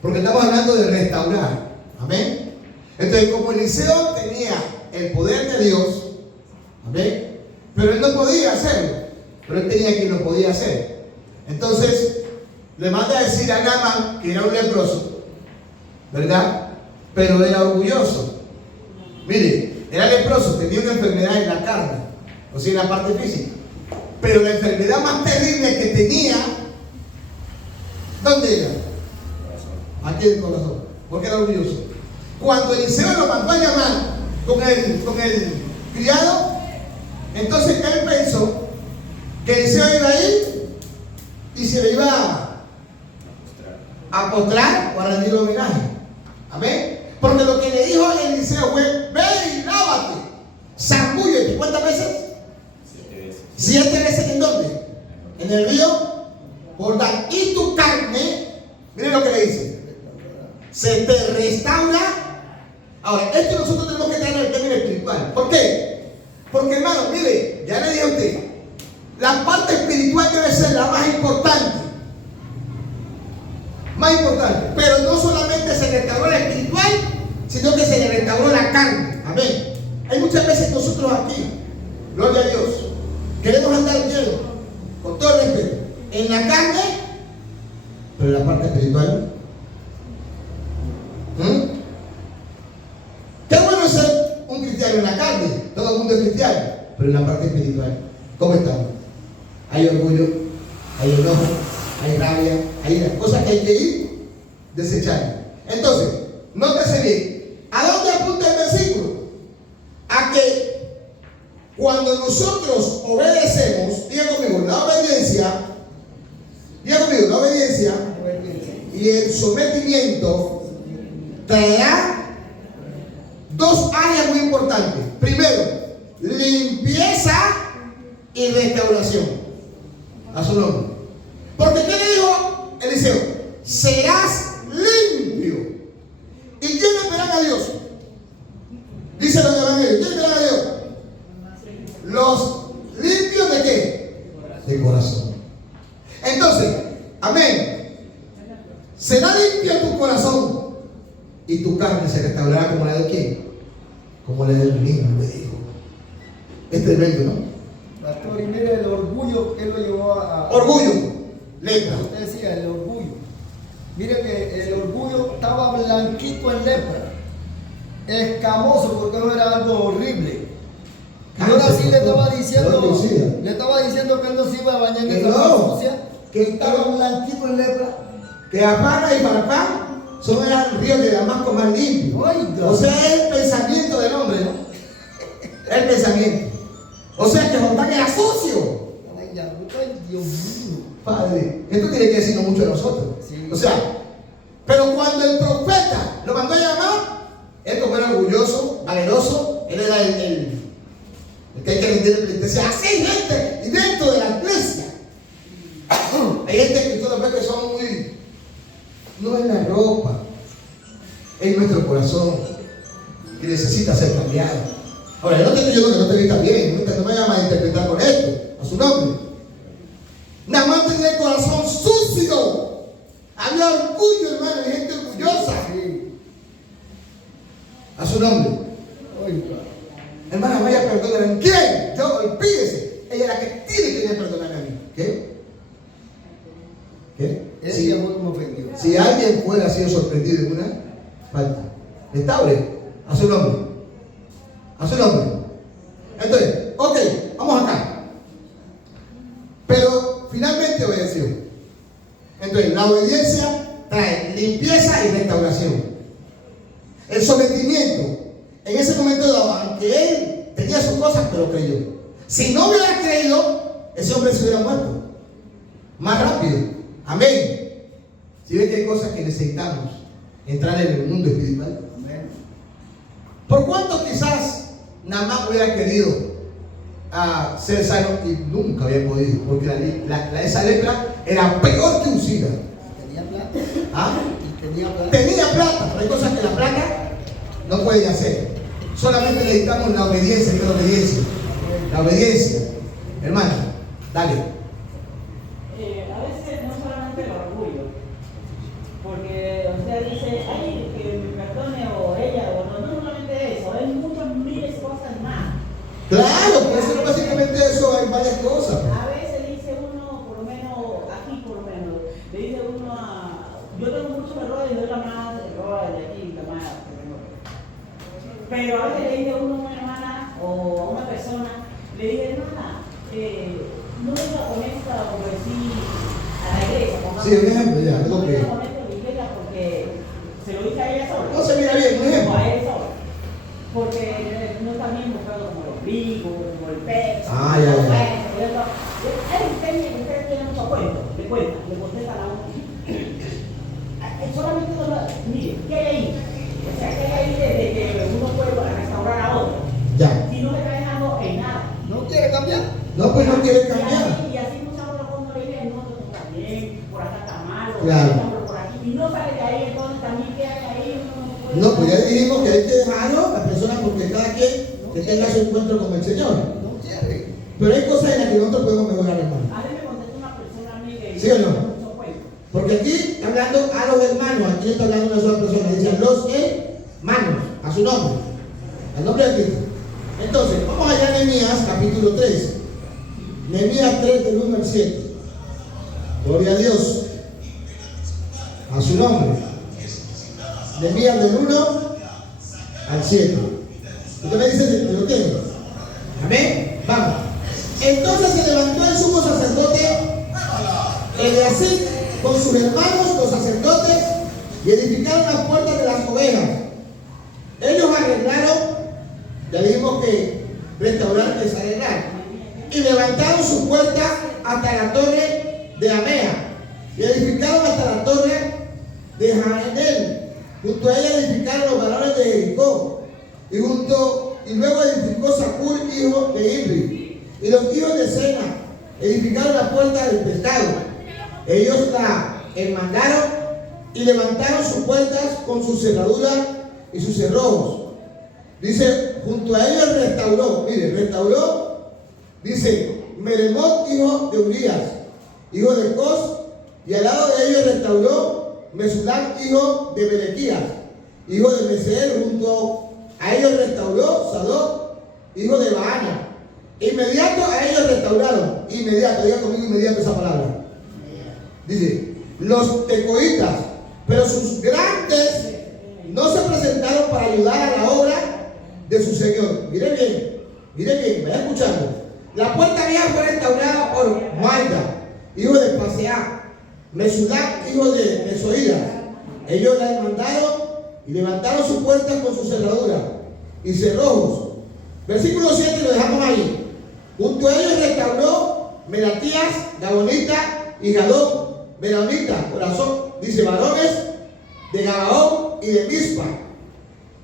porque estamos hablando de restaurar. Amén. Entonces, como Eliseo tenía el poder de Dios, amén, pero él no podía hacerlo, pero él tenía quien lo podía hacer. Entonces, le manda a decir a Naamán, que era un leproso, ¿verdad? Pero era orgulloso. Mire, era leproso, tenía una enfermedad en la carne, o sea, en la parte física. Pero la enfermedad más terrible que tenía, ¿dónde era? Aquí en el corazón, porque era orgulloso. Cuando Eliseo lo mandó a llamar con el criado, entonces él pensó que Eliseo iba a ir y se le iba a postrar o a rendir homenaje. Amén. Porque lo que le dijo Eliseo fue: ve y lávate, zambúllete. ¿Cuántas veces? 7 veces. 7 veces. ¿En dónde? En el río Jordán. Y tu carne, miren lo que le dice, se te restaura. Ahora, esto nosotros tenemos que traer el término espiritual. ¿Por qué? Porque, hermano, mire, ya le dije a usted, la parte espiritual debe ser la más importante. Más importante. Pero no solamente se restauró la espiritual, sino que se le restauró la carne. Amén. Hay muchas veces nosotros aquí, gloria a Dios, queremos andar bien, con todo el respeto, en la carne, pero en la parte espiritual. Qué bueno es ser un cristiano en la carne, todo el mundo es cristiano, pero en la parte espiritual, ¿cómo estamos? Hay orgullo, hay enojo, hay rabia, hay las cosas que hay que ir desechando. Entonces, nótese bien, ¿a dónde apunta el versículo? A que cuando nosotros obedecemos, diga conmigo, la obediencia y el sometimiento traerá dos áreas muy importantes. Primero, limpieza y restauración a su nombre. Porque ¿qué le dijo Eliseo? Serás limpio. ¿Y quiénes verán a Dios? Dice los evangelios, ¿quiénes verán a Dios? Los limpios ¿de qué? De corazón. Entonces, amén. Será limpio tu corazón y tu carne se restaurará como la de quién? Como la del niño, me dijo. Es tremendo, ¿no? Pastor, y mire el orgullo que lo llevó a... Orgullo, lepra. Usted decía, el orgullo. Mire que el orgullo estaba blanquito en lepra, escamoso, porque no era algo horrible. Y ahora sí le estaba diciendo que él no se iba a bañar en esa agua sucia, que estaba blanquito en lepra. que Abana y Farpán eran ríos de Damasco más limpios. Oiga. O sea, es el pensamiento del hombre, ¿no? El pensamiento. O sea, que Jordán era sucio. Ay, Dios mío. Padre, esto tiene que decirnos mucho de nosotros. Sí. O sea, pero cuando el profeta lo mandó a llamar, él como era orgulloso, valeroso, él era el que hay que rendirle. Decía, así hay gente, y dentro de la iglesia, hay gente que todas veces son muy, no es la ropa, es nuestro corazón, que necesita ser cambiado. Ahora, yo no te estoy diciendo que no te vistas bien, no me vayas a malinterpretar con esto, a su nombre. Namán tenía el corazón sucio. Había orgullo, hermano, y gente orgullosa. Sí. A su nombre. Oiga. Hermana, vaya a perdonar. ¿En quién? Yo, olvídese. Ella es la que tiene que perdonarme a mí. ¿Qué? ¿Qué? Ese amor me ofendió. Si alguien fuera sido sorprendido en una falta, restaure a su nombre. A su nombre. Entonces, ok, vamos acá. Pero finalmente obedeció. Entonces, la obediencia trae limpieza y restauración. El sometimiento, en ese momento dado, aunque él tenía sus cosas, pero creyó. Si no hubiera creído, ese hombre se hubiera muerto más rápido. Amén. Si ve que hay cosas que necesitamos entrar en el mundo espiritual. Amén. ¿Por cuánto quizás Namán hubiera querido ser sano y nunca había podido? Porque esa lepra era peor que un SIDA. Tenía plata. ¿Ah? Y tenía plata. Tenía plata, pero hay cosas que la plata no puede hacer. Solamente necesitamos la obediencia, y la obediencia. La obediencia. Hermano, dale. A veces no solamente el orgullo, porque usted dice, ay, que me perdone o ella, o no solamente eso, hay muchas miles de cosas más. Claro, puede ser básicamente eso, hay varias cosas. A veces dice uno, por lo menos, aquí por lo menos, le dice uno yo tengo muchos errores y doy la más errores de aquí, la más errores. Pero a veces le dice uno a una hermana o a una persona, le dice, hermana, no venga con esta o decir a la iglesia. Sí, un ejemplo ya, es lo No que. venga con esto a la iglesia porque se lo dice a ella sola. No se mira bien, un ejemplo. O a él sola. Porque no está bien buscado como el ombligo, como el pecho. Ya. Usted tiene mucho cuento, le cuenta, le contesta a la uno. Solamente mire, ¿qué hay ahí? O sea, ¿qué hay ahí desde que uno puede restaurar a otro? Ya. Si no se está dejando en nada. ¿No quiere cambiar? No, pues no quiere cambiar. Y así muchas otras cosas le dicen, no, esto está bien, por acá está malo, Claro. por aquí. Y no sale de ahí, entonces también qué hay ahí, uno no puede. No, pues ya dijimos que hay que dejarlo a las personas porque cada quien que tenga su encuentro con el Señor. No quiere. Pero hay cosas en las que nosotros podemos mejorar, hermano. A veces me contesta una persona a mí que ¿Sí o no? mucho cuento. Porque aquí está hablando a los hermanos, aquí está hablando una sola persona, dice los hermanos, a su nombre, al nombre de Cristo. Entonces, vamos allá a Nehemías capítulo 3. Nehemías 3 del 1 al 7. Gloria a Dios. A su nombre. Nehemías del 1 al 7. Usted me dice que lo tiene. Amén. Vamos. Entonces se levantó el sumo sacerdote Eliasib con sus hermanos, los sacerdotes, y edificaron las puertas de las ovejas. Ellos arreglaron, ya dijimos que restaurar es arreglar, y levantaron sus puertas hasta la torre de Amea, y edificaron hasta la torre de Hananel. Junto a ella edificaron los varones de Jericó, y luego edificó Sacur, hijo de Imri, y los hijos de Sena edificaron la puerta del pescado. Ellos la enmangaron y levantaron sus puertas con sus cerraduras y sus cerrojos. Dice, junto a ellos restauró, dice, Meremot, hijo de Urías, hijo de Cos, y al lado de ellos restauró Mesulam, hijo de Berequías, hijo de Meseel. Junto a ellos restauró Sadoc, hijo de Baana. Inmediato a ellos restauraron, inmediato, diga conmigo inmediato esa palabra. Dice, los tecoitas, pero sus grandes no se presentaron para ayudar a la obra de su señor. Mire bien, vaya escuchando. La puerta vieja fue restaurada por Maida, hijo de Paseá, ellos la demandaron y levantaron sus puertas con su cerradura y cerrojos. Versículo 7 lo dejamos ahí. Junto a ellos restauró Melatías, Gabonita y Gadón, Melaonita, corazón, dice, varones de Gabaón y de Mizpa,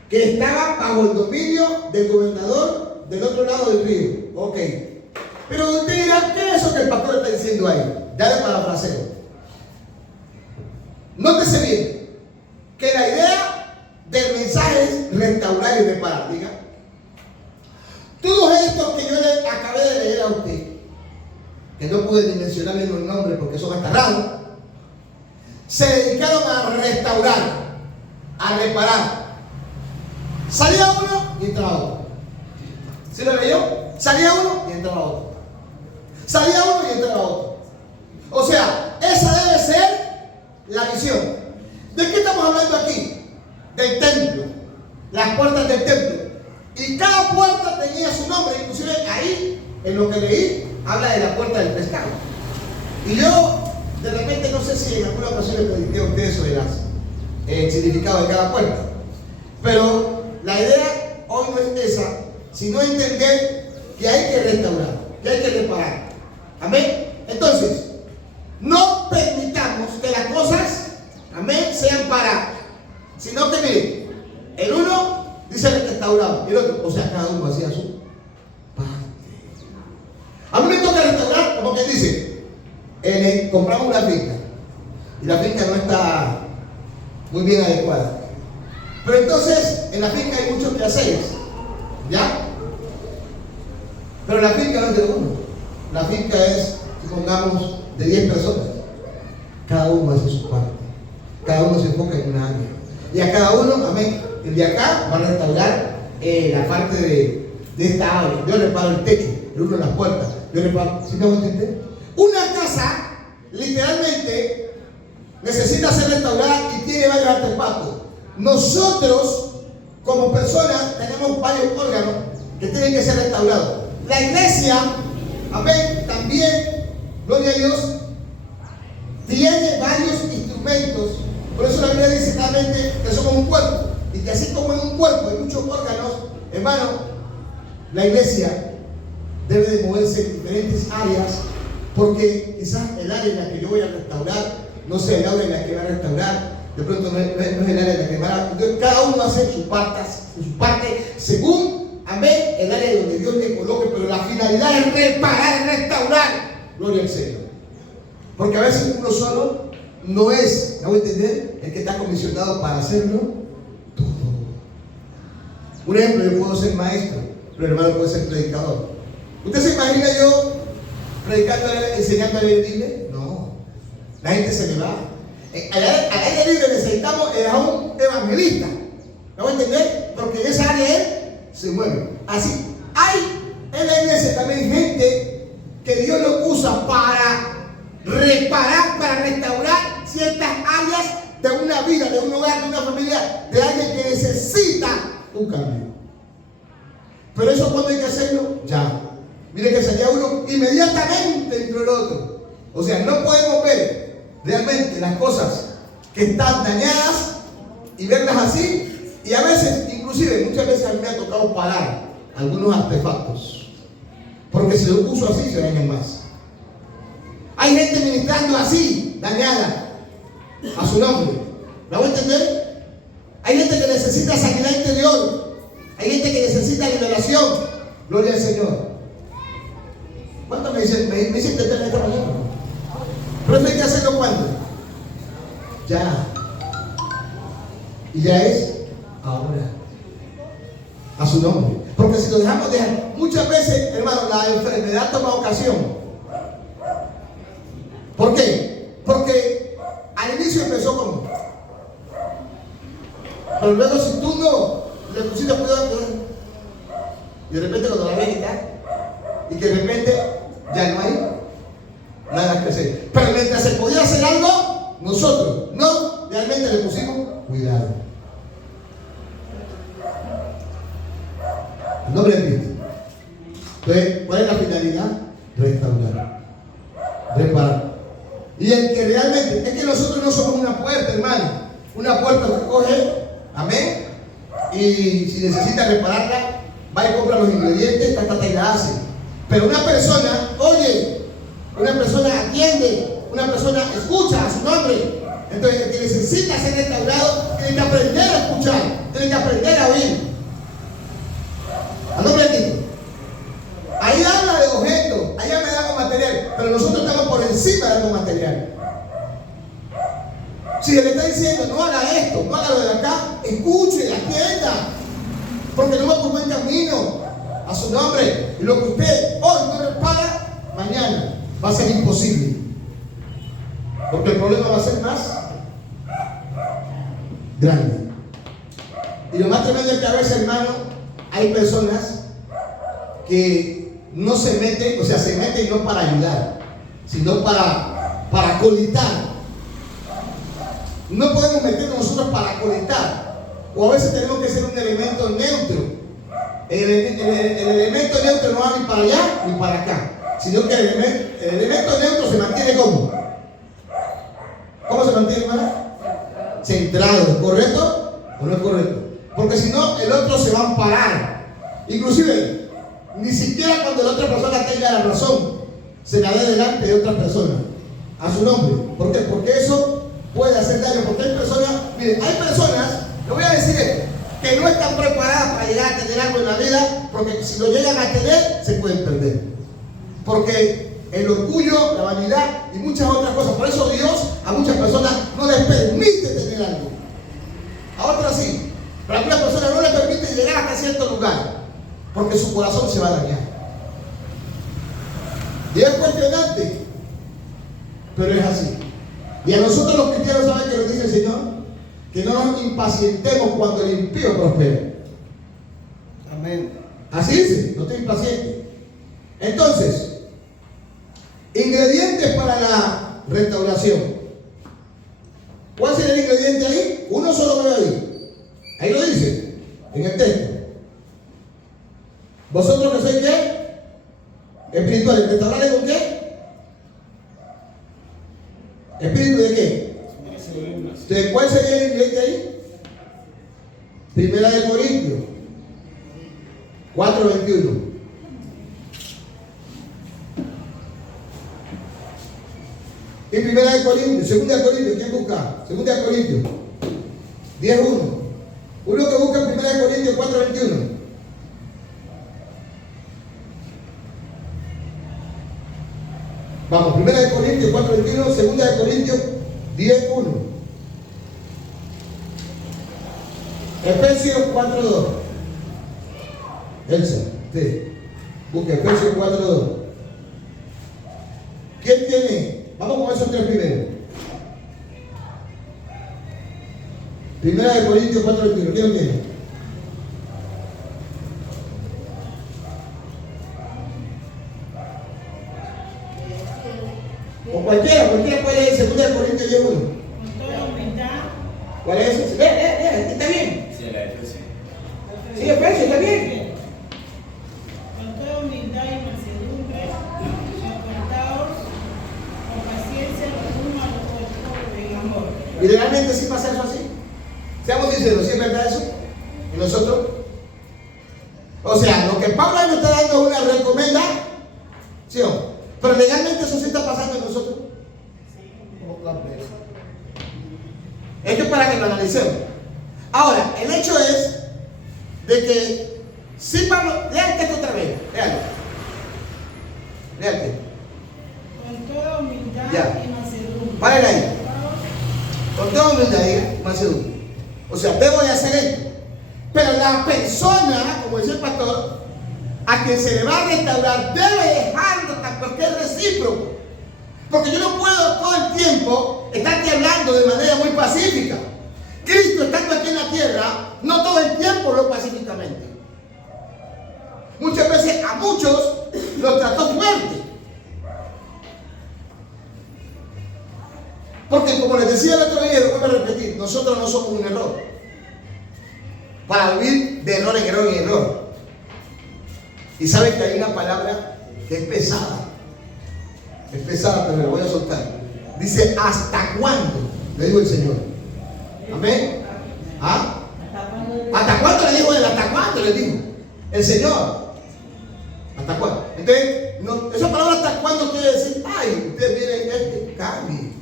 que estaban bajo el dominio del gobernador del otro lado del río. Ok. Pero usted dirá, ¿qué es eso que el pastor está diciendo ahí? Ya de parafraseo. Nótese bien que la idea del mensaje es restaurar y reparar. Diga, todos estos que yo le acabé de leer a usted, que no pude ni mencionarles los nombres porque son hasta raros, se dedicaron a restaurar, a reparar. Salía uno y entraba otro. ¿Sí lo leyó? Salía uno y entraba otro. Salía uno y entraba otro. O sea, esa debe ser la visión. ¿De qué estamos hablando aquí? Del templo. Las puertas del templo. Y cada puerta tenía su nombre. Inclusive ahí, en lo que leí, habla de la puerta del pescado. Y yo, de repente, no sé si en alguna ocasión le prediqué a ustedes sobre el significado de cada puerta. Pero la idea hoy no es esa, sino entender que hay que restaurar, que hay que reparar. Amén. Entonces, no permitamos que las cosas, amén, sean para, sino que miren, el uno dice restaurado, y el otro, o sea, cada uno hacía su parte. A mí me toca restaurar, como que dice, compramos una finca, y la finca no está muy bien adecuada. Pero entonces, en la finca hay muchos quehaceres, ¿ya? Pero la finca no es de uno. La finca es, supongamos, de 10 personas. Cada uno hace su parte. Cada uno se enfoca en una área. Y a cada uno, amén, el de acá va a restaurar la parte de esta área. Yo reparo el techo, el uno las puertas. Yo reparo, ¿sí me voy a entender? Una casa, literalmente, necesita ser restaurada y tiene varios artefactos. Nosotros, como personas, tenemos varios órganos que tienen que ser restaurados. La iglesia, amén, también, gloria a Dios, tiene varios instrumentos. Por eso la Biblia dice claramente que somos un cuerpo. Y que así como en un cuerpo hay muchos órganos, hermano, la iglesia debe de moverse en diferentes áreas, porque quizás el área en la que yo voy a restaurar no sea el área en la que va a restaurar. De pronto no es el área en la que va a... Entonces cada uno hace su parte según, amén, el área donde Dios le coloque, pero la finalidad es reparar, restaurar. Gloria al Señor. Porque a veces uno solo no es, ¿me voy a entender?, el que está comisionado para hacerlo todo. Un ejemplo, yo puedo ser maestro, pero el hermano puede ser predicador. ¿Usted se imagina yo predicando, enseñando a leer Biblia? No. La gente se me va. Al aire libre necesitamos a un evangelista. ¿Me voy a entender? Porque en esa área él se mueve. Así, hay en la iglesia también gente que Dios lo usa para reparar, para restaurar ciertas áreas de una vida, de un hogar, de una familia, de alguien que necesita un cambio. Pero eso, ¿cuándo hay que hacerlo? Ya. Mire que salía uno inmediatamente dentro del otro. O sea, no podemos ver realmente las cosas que están dañadas y verlas así. Y a veces, inclusive, muchas veces a mí me ha tocado parar algunos artefactos, porque si lo uso así se dañan más. Hay gente ministrando así, dañada, a su nombre. ¿Me voy a entender? Hay gente que necesita sanidad interior. Hay gente que necesita liberación. Gloria al Señor. ¿Cuánto me dicen entender esta mañana? Pero eso hay que hacerlo cuando. Ya. Y ya es ahora. A su nombre. Porque si lo dejamos dejar, muchas veces, hermano, la enfermedad toma ocasión. ¿Por qué? Porque al inicio empezó como. Pero luego, si tú no le pusiste cuidado, y de repente cuando la ves quitar, y que de repente ya no hay nada que hacer. Pero mientras se podía hacer algo, nosotros no realmente le pusimos cuidado. En nombre de Cristo. Entonces, ¿cuál es la finalidad? Restaurar, reparar. Y el que realmente, es que nosotros no somos una puerta, hermano. una puerta se coge, amén, y si necesita repararla, va y compra los ingredientes, y la hace. Pero una persona oye, una persona atiende, una persona escucha a su nombre. Entonces, el que necesita ser restaurado tiene que aprender a escuchar, tiene que aprender a oír. ¿A nombre de Cristo? Ahí habla de objetos, ahí habla de algo material, pero nosotros estamos por encima de algo material. Si él está diciendo, no haga esto, no haga lo de acá, escuche, atienda, porque no va por buen camino a su nombre. Y lo que usted hoy no repara, mañana va a ser imposible. Porque el problema va a ser más grande. Y lo más tremendo es que a veces, hermano, hay personas que no se meten, o sea, se meten no para ayudar, sino para colitar. No podemos meternos nosotros para colitar. O a veces tenemos que ser un elemento neutro. El elemento neutro no va ni para allá ni para acá, sino que el elemento neutro se mantiene ¿cómo? ¿Cómo se mantiene, hermano? Centrado, ¿correcto o no es correcto? Porque si no, el otro se va a amparar. Inclusive, ni siquiera cuando la otra persona tenga la razón, se la dé delante de otra persona, a su nombre. ¿Por qué? Porque eso puede hacer daño. Porque hay personas, miren, hay personas, le voy a decir esto, que no están preparadas para llegar a tener algo en la vida, porque si lo llegan a tener, se pueden perder. Porque el orgullo, la vanidad y muchas otras cosas. Por eso Dios a muchas personas no les permite tener algo. A otras sí. Pero a algunas personas no les permite llegar hasta cierto lugar, porque su corazón se va a dañar. Y es cuestionante, pero es así. Y a nosotros los cristianos, ¿saben qué nos dice el Señor? Que no nos impacientemos cuando el impío prospera. Amén. Así dice, no te impacientes. Entonces, ingredientes para la restauración. ¿Cuál sería el ingrediente ahí? Uno solo que ve ahí. Ahí lo dice, en el texto. ¿Vosotros que sois qué? Espirituales. ¿Restaurarles con qué? ¿Espíritu de qué? ¿De cuál sería el ingrediente ahí? Primera de Corintios 4:21. Y primera de Corintios, segunda de Corintios, ¿quién busca? Segunda de Corintios 10:1. Uno que busca en primera de Corintios 4:21. Vamos, primera de Corintios 4:21, segunda de Corintios 10:1. Efesios 4:2. Elsa, usted busca Efesios 4:2. ¿Quién tiene? Vamos con esos tres primero. Primera de Corintios 4:21. ¿Quién lo tiene? O cualquiera puede leer segunda de Corintios 10:1. Con toda humildad. ¿Cuál es ese? Está bien. Sí, la Efesios. Sí, Efesios, está bien. Con toda humildad y mansedumbre, soportaos con paciencia los unos a los otros en amor. ¿Y realmente sí pasa eso así? Seamos sinceros, ¿sí es verdad eso? ¿Y nosotros? O sea, lo que Pablo nos está dando es una recomendación. ¿Sí o no? Pero legalmente eso sí está pasando en nosotros. Esto es para que lo analicemos. Ahora, el hecho es de que si Pablo, lea el texto otra vez, léalo. Lea el texto. Con toda humildad Ya. y mansedumbre. Paren ahí. Con toda humildad y mansedumbre. O sea, debo de hacer esto. Pero la persona, como dice el pastor, a quien se le va a restaurar, debe dejarlo porque es recíproco. Porque yo no puedo todo el tiempo estarte hablando de manera muy pacífica. Cristo, estando aquí en la tierra, no todo el tiempo habló pacíficamente. Muchas veces a muchos los trató fuerte. Porque como les decía el otro día, lo vuelvo a repetir, nosotros no somos un error. Para vivir de error en error en error. Y saben que hay una palabra que es pesada. Es pesada, pero me la voy a soltar. Dice, ¿hasta cuándo? Le digo el Señor. Amén. ¿Ah? ¿Hasta cuándo? ¿Hasta cuándo le dijo él? ¿Hasta cuándo le dijo el Señor? ¿Hasta cuándo? Entonces, no, esa palabra hasta cuándo quiere decir, ay, ustedes miren, cambie.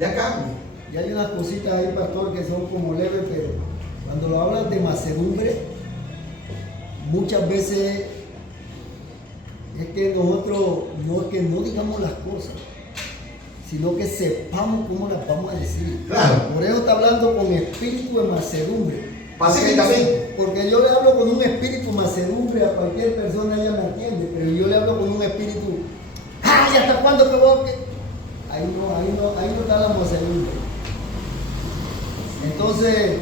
Ya cambie. Y hay unas cositas ahí, pastor, que son como leves, pero cuando lo hablan de mansedumbre, muchas veces es que nosotros no es que no digamos las cosas, sino que sepamos cómo las vamos a decir. Claro. Por eso está hablando con espíritu de mansedumbre. Pacíficamente. Porque yo le hablo con un espíritu mansedumbre a cualquier persona, ella me entiende, pero yo le hablo con un espíritu, ¡ay, hasta cuándo que vos que? Ahí no está la mansedumbre. Entonces,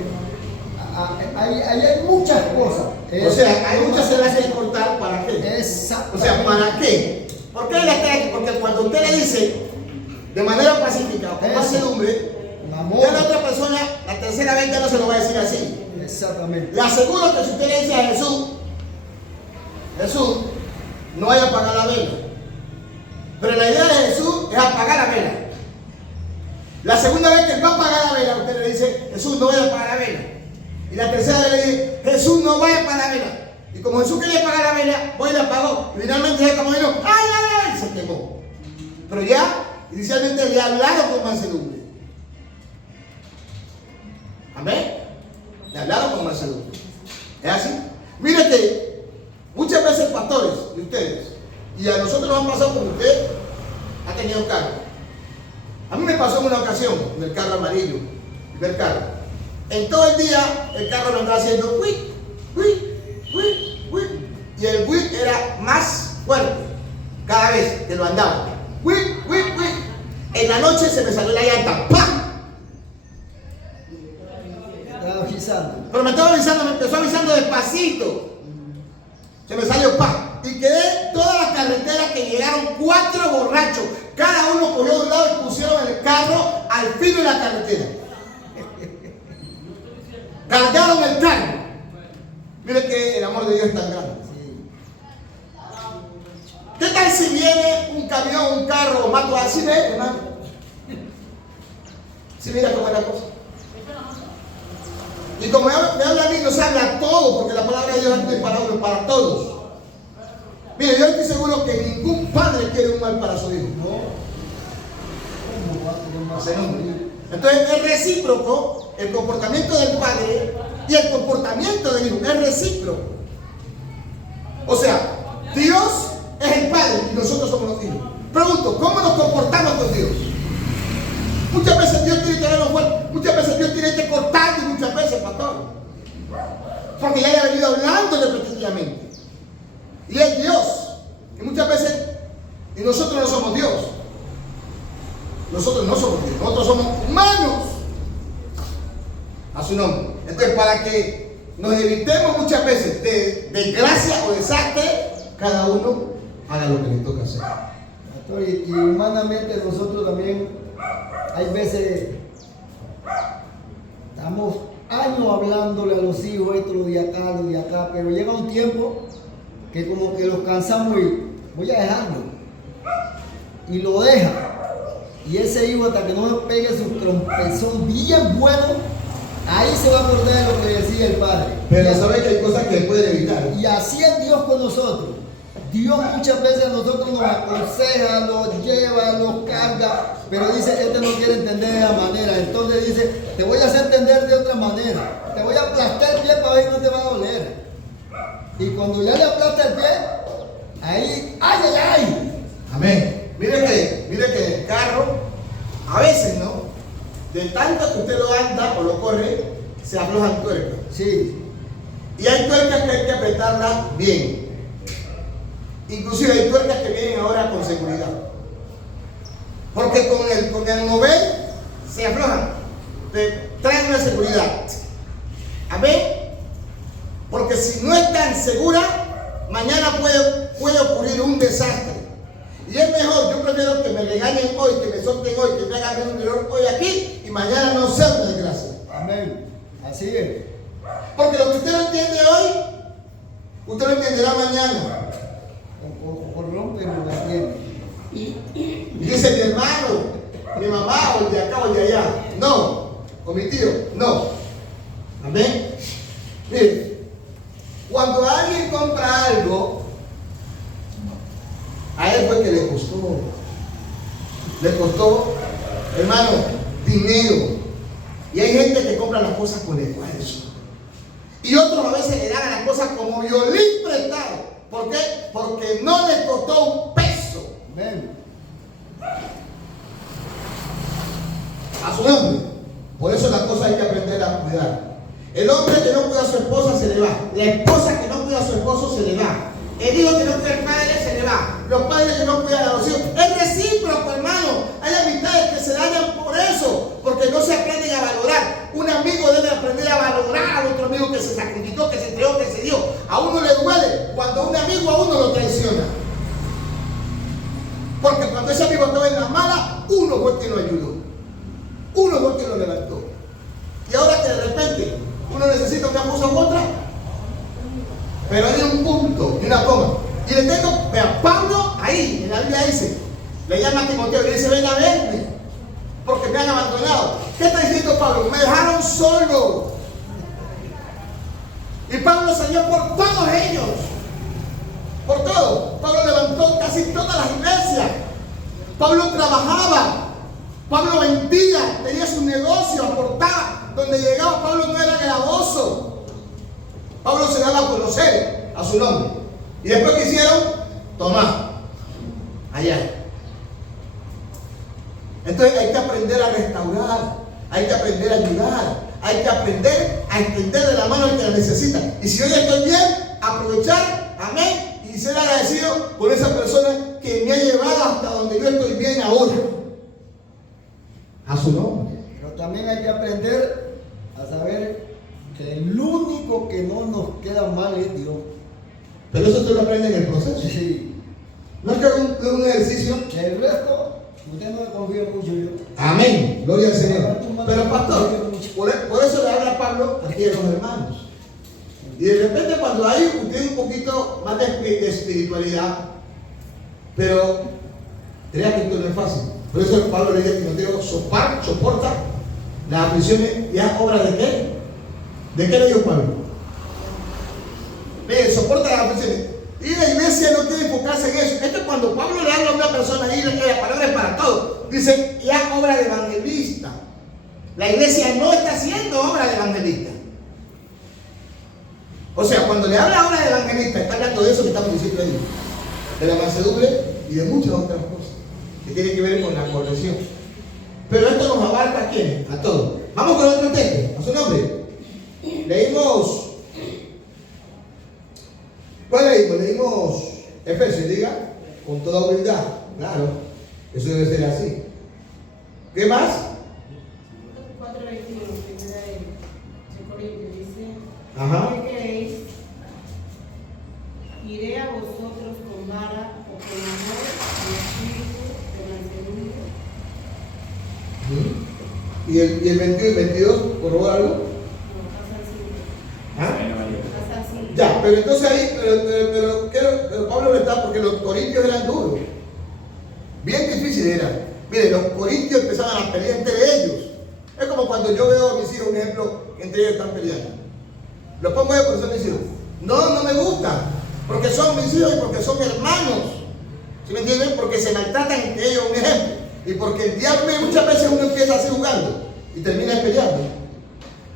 ahí hay muchas cosas. O sea, hay muchas celas que cortar, ¿para qué? Exacto. O sea, ¿para qué? ¿Por qué la trae? Porque cuando usted le dice de manera pacífica o con mansedumbre, ya la otra persona, la tercera vez ya no se lo va a decir así. Exactamente. Le aseguro que si usted le dice a Jesús, Jesús, no vaya a apagar la vela. Pero la idea de Jesús es apagar la vela. La segunda vez que él va a apagar la vela, usted le dice, Jesús, no vaya a apagar la vela. Y la tercera vez le dice, Jesús, no vaya a apagar la vela. Y como Jesús quería apagar la vela, voy y la apagó. Y finalmente ya como dijo, ¡ay, ay, ay! Se quemó. Pero ya, inicialmente le hablaron con mansedumbre. Amén. Le hablaron con mansedumbre. ¿Es así? Mire que muchas veces pastores de ustedes, y a nosotros nos han pasado como usted ha tenido carro. A mí me pasó en una ocasión, en el carro amarillo, el primer carro. En todo el día el carro me andaba haciendo ¡uy! Y el ¡uy! Era más fuerte cada vez que lo andaba. ¡Uy! En la noche se me salió la llanta. ¡Pam! Estaba avisando. Pero me estaba avisando, me empezó avisando despacito. Se me salió ¡pam! Y quedé toda la carretera que llegaron 4 borrachos. Cada uno cogió de un lado y pusieron el carro al filo de la carretera. Cargaron el carro. Mire que el amor de Dios es tan grande. ¿Qué tal si viene un camión, un carro o mato así de hermano? ¿Sí mira cómo es la cosa? Y como me habla a mí, nos habla todo, porque la palabra de Dios es para todos. Mire, yo estoy seguro que ningún padre quiere un mal para su hijo. Entonces es recíproco el comportamiento del padre y el comportamiento del hijo. Es recíproco. O sea, Dios es el padre y nosotros somos los hijos. Pregunto, ¿cómo nos comportamos con Dios? Muchas veces Dios tiene que darnos fuerte, muchas veces Dios tiene que cortar y muchas veces, pastor. Porque ya ha venido hablando repetitivamente. Y es Dios. Y muchas veces, y nosotros no somos Dios. Nosotros no somos Dios, nosotros somos humanos. A su nombre. Entonces, para que nos evitemos muchas veces de desgracia o desastre, cada uno haga lo que le toca hacer. Pastor, y humanamente nosotros también, hay veces, estamos años hablándole a los hijos, esto, lo de acá, pero llega un tiempo que como que los cansamos y voy a dejarlo. Y lo deja. Y ese hijo, hasta que no le pegue su trompezón bien bueno, ahí se va a acordar de lo que decía el padre. Pero sabe que hay cosas que pueden evitar. Y así es Dios con nosotros. Dios muchas veces a nosotros nos aconseja, nos lleva, nos carga, pero dice, este no quiere entender de esa manera. Entonces dice, te voy a hacer entender de otra manera. Te voy a aplastar el pie para ver si no te va a doler. Y cuando ya le aplasta el pie, ahí, ¡ay, ay, ay! Amén. Mire que el carro, a veces, ¿no? De tanto que usted lo anda o lo corre, se aflojan tuercas. Sí. Y hay tuercas que hay que apretarlas bien. Inclusive hay tuercas que vienen ahora con seguridad. Porque con el mover se aflojan. Te traen una seguridad. Amén. Porque si no es tan segura, mañana puede ocurrir un desastre. Y es mejor, yo prefiero que me regañen hoy, que me solten hoy, que me hagan un error hoy aquí y mañana no sea una desgracia. Amén. Así es. Porque lo que usted no entiende hoy, usted lo entenderá mañana. O rompe o la tiene. Y dice mi hermano, mi mamá, o el de acá o el de allá. No, o mi tío. No. Amén. Mire, cuando alguien compra algo, a él fue que le costó. Le costó, hermano, dinero. Y hay gente que compra las cosas con esfuerzo. Y otros a veces le dan a las cosas como violín prestado. ¿Por qué? Porque no le costó un peso. Amén. A su nombre. Por eso las cosas hay que aprender a cuidar. El hombre que no cuida a su esposa se le va. La esposa que no cuida a su esposo se le va. El hijo que no cuida al padre se le va. Los padres que no cuidan a los hijos. Es recíproco, hermano. Hay amistades que se dañan por eso, porque no se aprenden a valorar. Un amigo debe aprender a valorar a otro amigo que se sacrificó, que se entregó, que se dio. A uno le duele cuando un amigo a uno lo traiciona. Porque cuando ese amigo estaba en la mala, uno fue quien lo ayudó. Uno fue quien lo levantó. Y ahora que de repente uno necesita una cosa u otra, pero hay un punto y una coma. Y le tengo, vea, Pablo ahí, en la Biblia dice, le llama a Timoteo y le dice, ven a verme, porque me han abandonado. ¿Qué está diciendo Pablo? Me dejaron solo. Y Pablo salió por todos ellos. Por todo. Pablo levantó casi todas las iglesias. Pablo trabajaba. Pablo vendía, tenía su negocio, aportaba. Donde llegaba Pablo no era gravoso. Pablo se daba a conocer a su nombre. Y después que hicieron, Tomás, allá. Entonces hay que aprender a restaurar, hay que aprender a ayudar, hay que aprender a extender de la mano al que la necesita. Y si hoy estoy bien, aprovechar, amén, y ser agradecido por esa persona que me ha llevado hasta donde yo estoy bien ahora. A su nombre. Pero también hay que aprender a saber que el único que no nos queda mal es Dios. Pero eso tú lo aprendes en el proceso. Sí. No es que es un ejercicio. Que el resto, usted no me confía mucho yo. Amén. Gloria al Señor. Pero pastor, por eso le habla Pablo aquí a los hermanos. Y de repente cuando hay usted un poquito más de espiritualidad, pero crea que esto no es fácil. Por eso Pablo le dice a Timoteo, soporta las aflicciones. ¿Y es obra de qué? ¿De qué le dijo Pablo? Mire, soporta las aflicciones. Y la iglesia no quiere enfocarse en eso. Esto es cuando Pablo le habla a una persona ahí, la palabra es para todo. Dice, ya obra de evangelista. La iglesia no está haciendo obra de evangelista. O sea, cuando le habla obra de evangelista, está hablando de eso que estamos diciendo ahí. De la mansedumbre y de muchas otras cosas que tienen que ver con la corrección. Pero esto nos abarca a quién, a todos. Vamos con otro texto, a su nombre. Leímos. ¿Cuál leímos? Leímos Efesios, diga, con toda humildad. Claro, eso debe ser así. ¿Qué más? 4:21, primera de Corintios, dice: Ajá. ¿Qué queréis? ¿Iré a vosotros con vara o con amor y espíritu de mansedumbre? ¿Y el 21 y 22, por favor, algo? No, pasa así. ¿Ah? Pasa así. Ya, pero entonces ahí, pero Pablo no está, porque los corintios eran duros. Bien difíciles eran. Miren, los corintios empezaban a pelear entre ellos. Es como cuando yo veo a mis hijos, un ejemplo, entre ellos están peleando. Los pongo ahí porque son mis hijos. No me gustan, porque son mis hijos y porque son hermanos. ¿Sí me entienden? Porque se maltratan entre ellos, un ejemplo. Y porque el diablo muchas veces uno empieza así jugando y termina peleando.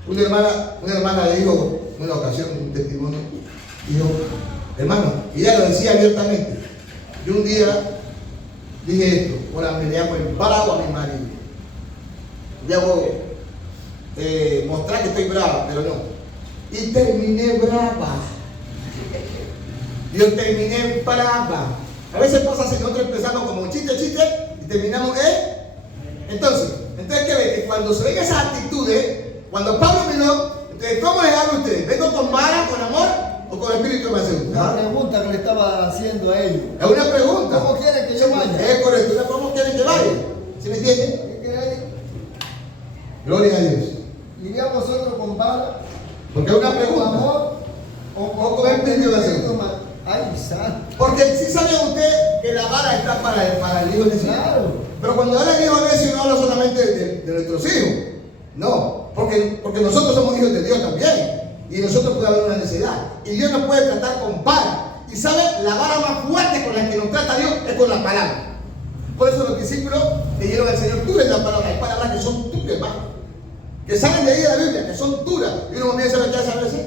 Una hermana le dijo en una ocasión, un testimonio, dijo, hermano, y ella lo decía abiertamente. Yo un día dije esto, ahora me llamo el bravo a mi marido. Debo mostrar que estoy brava, pero no. Y terminé brava. Yo terminé brava. A veces pasa así, nosotros empezamos como chiste y terminamos Entonces, ¿qué ve? Que cuando se ven esas actitudes, cuando Pablo miró, entonces, ¿cómo les hablo a ustedes? ¿Vengo con vara, con amor o con espíritu de mansedumbre? La pregunta que le estaba haciendo a ellos. Es una pregunta. ¿Cómo quieren que yo vaya? Es correcto. ¿Cómo quieren que vaya? ¿Sí me entienden? ¿Qué queréis? Gloria a Dios. ¿Iría a vosotros con vara? Porque es una ¿Con pregunta. amor? O con espíritu de mansedumbre. Ay, santo. Porque si sabe usted que la vara está para el hijo necio. Claro. Pero cuando habla de hijo necio no habla solamente de nuestros hijos. No. porque nosotros somos hijos de Dios también. Y nosotros puede haber una necesidad. Y Dios nos puede tratar con vara. Y sabe, la vara más fuerte con la que nos trata Dios es con la palabra. Por eso los discípulos le dijeron al Señor, tú eres la palabra. Hay palabras que son duras, hermano, que salen de ahí de la Biblia, que son duras. Y uno comienza a ver qué hace a veces.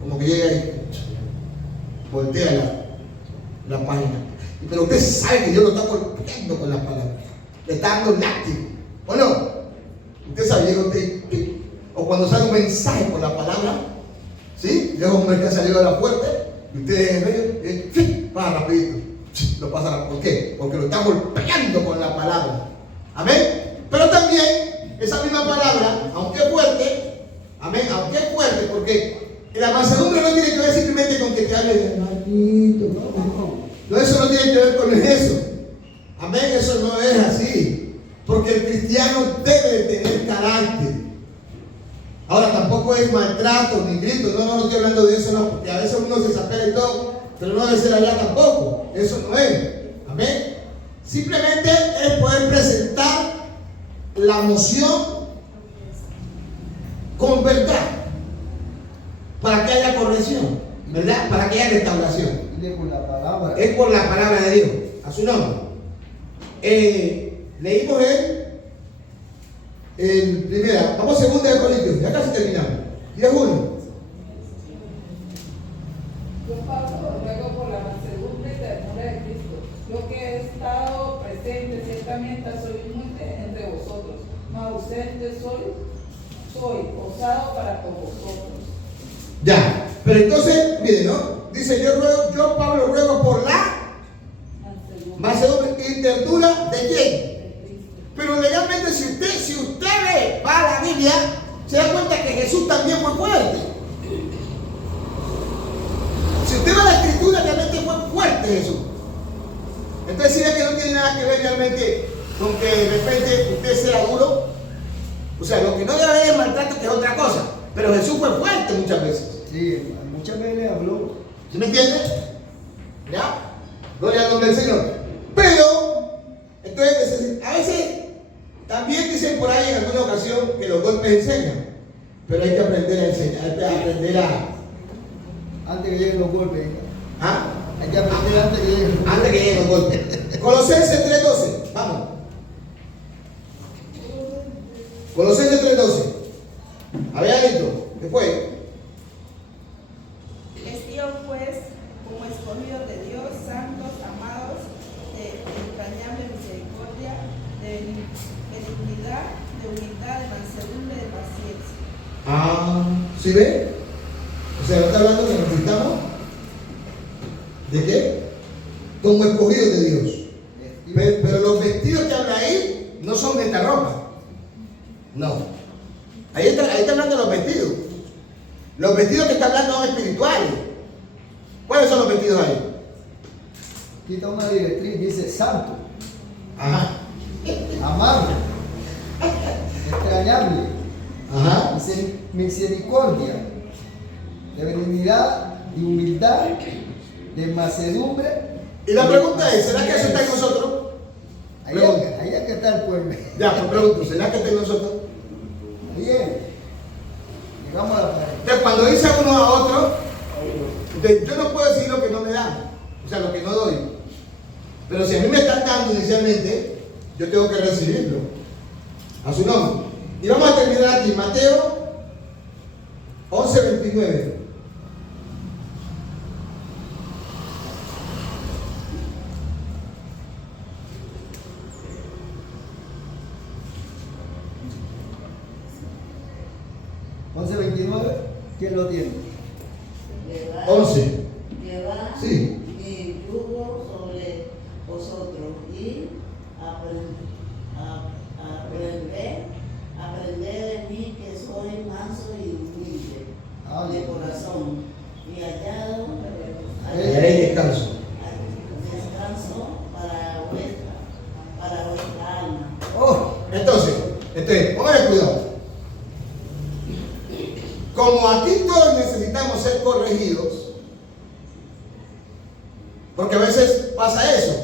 Como que llega ahí, voltea la página. Pero usted sabe que Dios lo está golpeando con la palabra. Le está dando látigo. ¿O no? Usted sabe, llega usted. O cuando sale un mensaje por la palabra, ¿sí? Llega un hombre que ha salido de la puerta y usted en medio, para rapidito. Lo pasa. ¿Por qué? Porque lo está golpeando con la palabra. Amén. Pero también, esa misma palabra, aunque es fuerte, amén, aunque es fuerte, porque la mansedumbre no tiene que ver simplemente con que te hable de hermanito, no, eso no tiene que ver con eso. Amén, eso no es así. Porque el cristiano debe tener carácter. Ahora tampoco es maltrato ni grito, no estoy hablando de eso, no, porque a veces uno se desapega y todo, pero no debe ser allá tampoco. Eso no es. Amén. Simplemente es poder presentar la moción con verdad, para que haya corrección, ¿verdad? Para que haya restauración. Con la palabra. Es por la palabra de Dios, a su nombre. Leímos en primera, vamos a 2 de Corintios, ya casi terminamos. 10:1. Yo, Pablo, ruego por la mansedumbre y ternura de Cristo. Yo que he estado presente ciertamente soy inmune entre vosotros, mas ausente soy osado para con vosotros. Ya, pero entonces, miren, ¿no? Dice, yo Pablo ruego por la mansedumbre y ternura de quién. Pero legalmente, si usted va a la Biblia, se da cuenta que Jesús también fue fuerte. Si usted va a la Escritura, realmente fue fuerte Jesús. Entonces, si ve que no tiene nada que ver realmente con que de repente usted sea duro. O sea, lo que no debe haber es maltrato, que es otra cosa. Pero Jesús fue fuerte muchas veces. Sí, muchas veces le habló. ¿Sí me entiende? ¿Ya? Gloria al nombre del Señor. Pero, entonces, a veces también dicen por ahí en alguna ocasión que los golpes enseñan. Pero hay que aprender a enseñar, hay que aprender a... Antes que lleguen los golpes. ¿Ah? Hay que aprender antes que lleguen los golpes. Antes que lleguen los golpes. Colosenses 3:12. Vamos. Colosenses 3:12. ¿Había visto? ¿Qué fue? Vestíos pues como escogidos de Dios, santos, amados, de entrañable misericordia, de benignidad, de humildad, de mansedumbre, de paciencia. Ah, ¿sí ve? O sea, no está hablando que necesitamos ¿de qué? Como escogidos de Dios. Pero los vestidos que habla ahí no son de esta ropa. No. Ahí está hablando de los vestidos. Los vestidos que está hablando son espirituales. ¿Cuáles son los vestidos ahí? Quita una directriz, dice santo, Ajá. amable, entrañable, Ajá. misericordia, de benignidad, de humildad, de mansedumbre. Y la pregunta es, ¿será que eso está en nosotros? Ahí es que está el pueblo. Ya, pues pregunto, ¿será que está en nosotros? Bien. Llegamos a la pared. Entonces, cuando dice uno a otro, yo no puedo decir lo que no me dan, o sea, lo que no doy. Pero si a mí me están dando inicialmente, yo tengo que recibirlo. A su nombre. Y vamos a terminar aquí, Mateo 11:29. ¿Quién lo tiene? 11. Llevad Sí. mi yugo sobre vosotros y aprended de mí que soy manso y humilde de corazón y hallado Hallaréis descanso. para vuestra alma. Oh, entonces, póngale cuidado. Como aquí todos necesitamos ser corregidos, porque a veces pasa eso,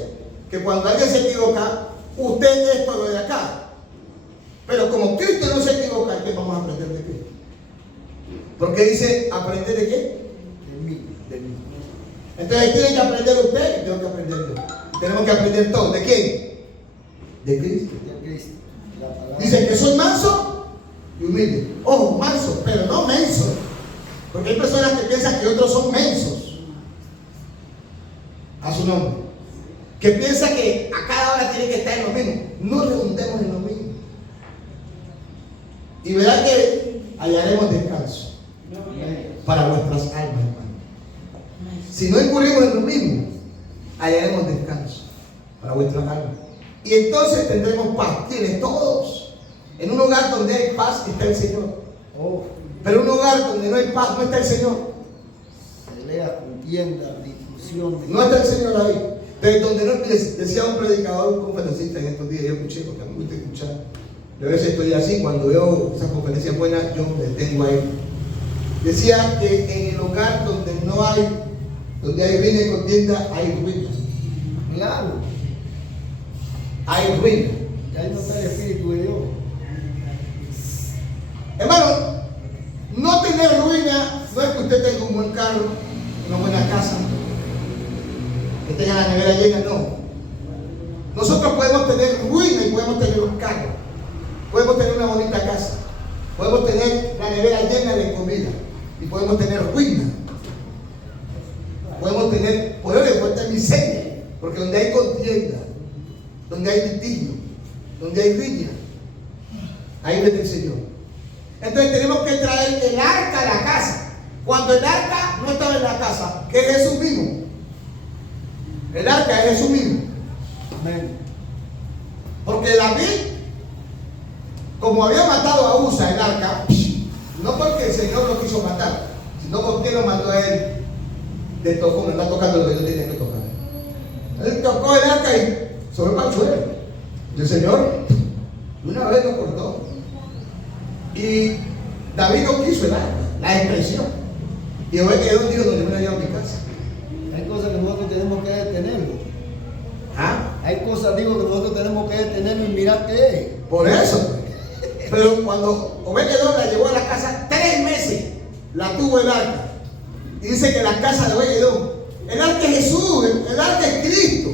que cuando alguien se equivoca, usted es todo de acá. Pero como Cristo no se equivoca, ¿qué vamos a aprender de Cristo? Porque dice, ¿aprender de qué? De mí. De mí. Entonces tienen que aprender usted y tengo que aprender yo. Tenemos que aprender todo. ¿De quién? De Cristo. De Cristo. La palabra. Dice que soy manso y humilde. Ojo, manso, pero no menso. Porque hay personas que piensan que otros son mensos. A su nombre. Que piensa que a cada hora tiene que estar en lo mismo. No redundemos en lo mismo. Y verá que hallaremos descanso para vuestras almas, hermano. Si no incurrimos en lo mismo, hallaremos descanso para vuestras almas. Y entonces tendremos paz. ¿Quiénes? Todos. En un hogar donde hay paz está el Señor. Pero en un hogar donde no hay paz no está el Señor. Pelea, contienda, discusión. No está el Señor ahí. Pero donde no, decía un predicador, un conferencista en estos días, yo escuché, porque a mí me gusta escuchar. Yo a veces estoy así, cuando veo esas conferencias buenas, yo me detengo ahí. Decía que en el hogar donde hay ruina y contienda, hay ruina. Claro. Hay ruina. Y ahí no está el Espíritu de Dios. Hermano, no tener ruina no es que usted tenga un buen carro, una buena casa, que tenga la nevera llena, no. Nosotros podemos tener ruina y podemos tener un carro, podemos tener una bonita casa, podemos tener la nevera llena de comida y podemos tener ruina. Podemos tener miseria, porque donde hay contienda, donde hay litigio, donde hay riña, ahí viene el Señor. Entonces tenemos que traer el arca a la casa. Cuando el arca no estaba en la casa, que es Jesús mismo. El arca es Jesús mismo. Amén. Porque David, como había matado a Usa el arca, no porque el Señor lo quiso matar, sino porque lo mandó a él de tocó, no está tocando lo que yo tenía que tocar. Él tocó el arca y sobre el panchuelo. Y el Señor una vez lo cortó. Y David no quiso el arca, la expresión. Y hoy quedó Dios donde me llevado a mi casa. Hay cosas que nosotros tenemos que detenerlo. ¿Ah? Hay cosas, digo, que nosotros tenemos que detenerlo y mirar qué es. Por eso. Pero cuando Obed-Edom la llevó a la casa, 3 meses la tuvo el arca. Y dice que la casa de Obed-Edom, el arca es Jesús, el arca es Cristo.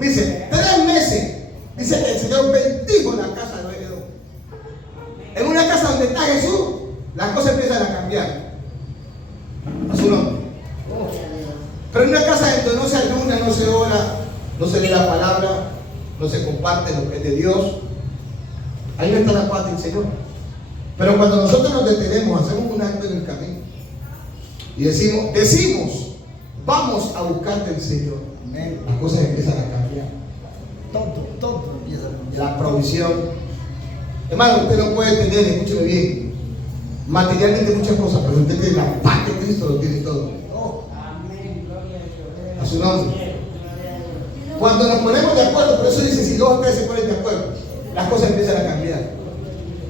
Dice, 3 meses. Dice que el Señor bendijo la casa de Obed-Edom. En una casa donde está Jesús, las cosas empiezan a cambiar. A su nombre. Pero en una casa donde no se ayuna, no se ora, no se lee la palabra, no se comparte lo que es de Dios, ahí no está la paz del Señor. Pero cuando nosotros nos detenemos, hacemos un acto en el camino y decimos, vamos a buscar del Señor, las cosas empiezan a cambiar. Todo empieza a cambiar. La provisión. Hermano, usted no puede tener, escúcheme bien, materialmente muchas cosas, pero usted tiene la paz de Cristo, lo tiene todo. A su nombre. Cuando nos ponemos de acuerdo, por eso dice, si 2 o 3 se ponen de acuerdo, las cosas empiezan a cambiar.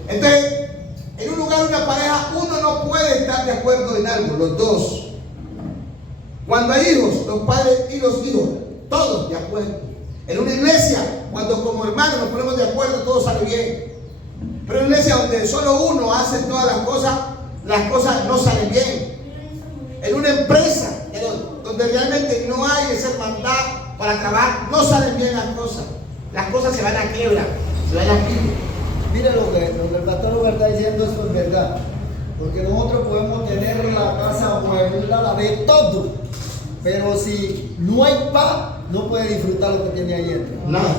Entonces, en un lugar, una pareja, uno no puede estar de acuerdo en algo, los dos. Cuando hay hijos, los padres y los hijos, todos de acuerdo. En una iglesia, cuando como hermanos nos ponemos de acuerdo, todo sale bien. Pero en una iglesia donde solo uno hace todas las cosas no salen bien. En una empresa donde realmente no hay esa hermandad para trabajar, no salen bien las cosas. Las cosas se van a quiebra, se van a quiebra. Mire lo que el pastor Lugar está diciendo, eso es verdad. Porque nosotros podemos tener la casa amueblada de todo, pero si no hay paz, no puede disfrutar lo que tiene ahí dentro. Nada.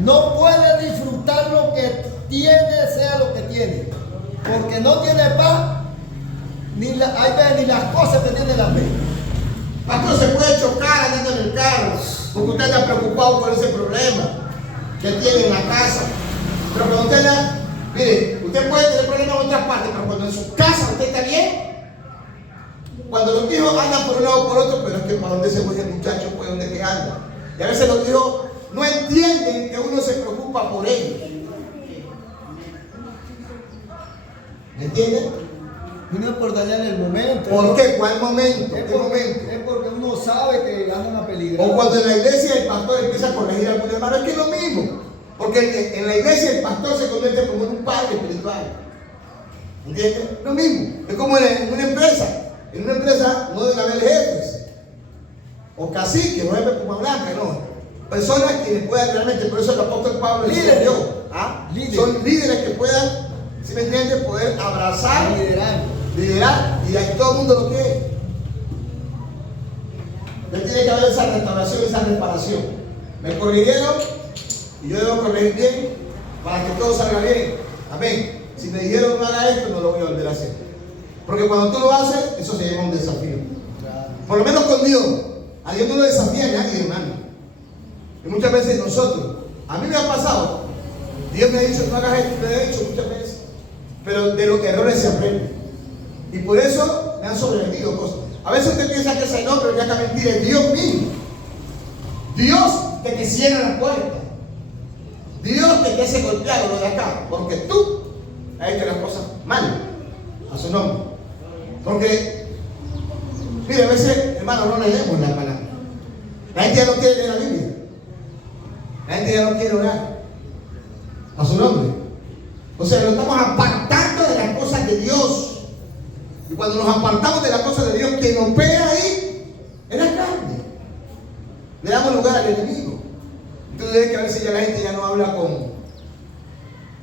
No puede disfrutar lo que tiene, sea lo que tiene. Porque no tiene paz, ni las cosas que tiene la fe. Pastor, se puede chocar andando en el carro, porque usted está preocupado por ese problema que tiene en la casa. Pero cuando usted mire, usted puede tener problemas en otras partes, pero cuando en su casa usted está bien, cuando los hijos andan por un lado o por otro, pero es que para dónde se fue el muchacho, pues dónde que anda. Y a veces los hijos no entienden que uno se preocupa por ellos. ¿Me entienden? Y no es por dañar el momento. ¿Por qué? ¿Cuál momento? Es ¿Qué porque, momento? es porque uno sabe que andan a peligrar. O cuando en la iglesia el pastor empieza a corregir a algún hermano, es que es lo mismo. Porque en la iglesia el pastor se convierte como en un padre espiritual. ¿Entiendes? Lo mismo. Es como en una empresa. En una empresa no deben haber jefes o caciques, no jefes como blanca, no. Personas que puedan realmente, por eso el apóstol Pablo Líderes. Son líderes que puedan, si me entiendes, poder abrazar, liderar, y ahí todo el mundo lo quiere. Entonces tiene que haber esa restauración, esa reparación. Me corrigieron y yo debo corregir bien para que todo salga bien. Amén. Si me dijeron no haga esto, no lo voy a volver a hacer. Porque cuando tú lo haces, eso se llama un desafío. Por lo menos con Dios. A Dios no lo desafía a nadie, hermano. Y muchas veces nosotros, a mí me ha pasado, Dios me ha dicho no hagas esto, lo he hecho muchas veces. Pero de los errores se aprende. Y por eso me han sobrevenido cosas. A veces usted piensa que es el hombre, ya que mentira, es Dios mismo. Dios que te cierra la puerta. Dios que te hace golpeado lo de acá. Porque tú has hecho las cosas mal a su nombre. Porque, mire, a veces, hermano, no leemos la palabra. La gente ya no quiere leer la Biblia. La gente ya no quiere orar a su nombre. O sea, nos estamos apartando de las cosas de Dios. Y cuando nos apartamos de las cosas de Dios, quien opera ahí es la carne. Le damos lugar al enemigo. Entonces ves que a veces ya la gente ya no habla con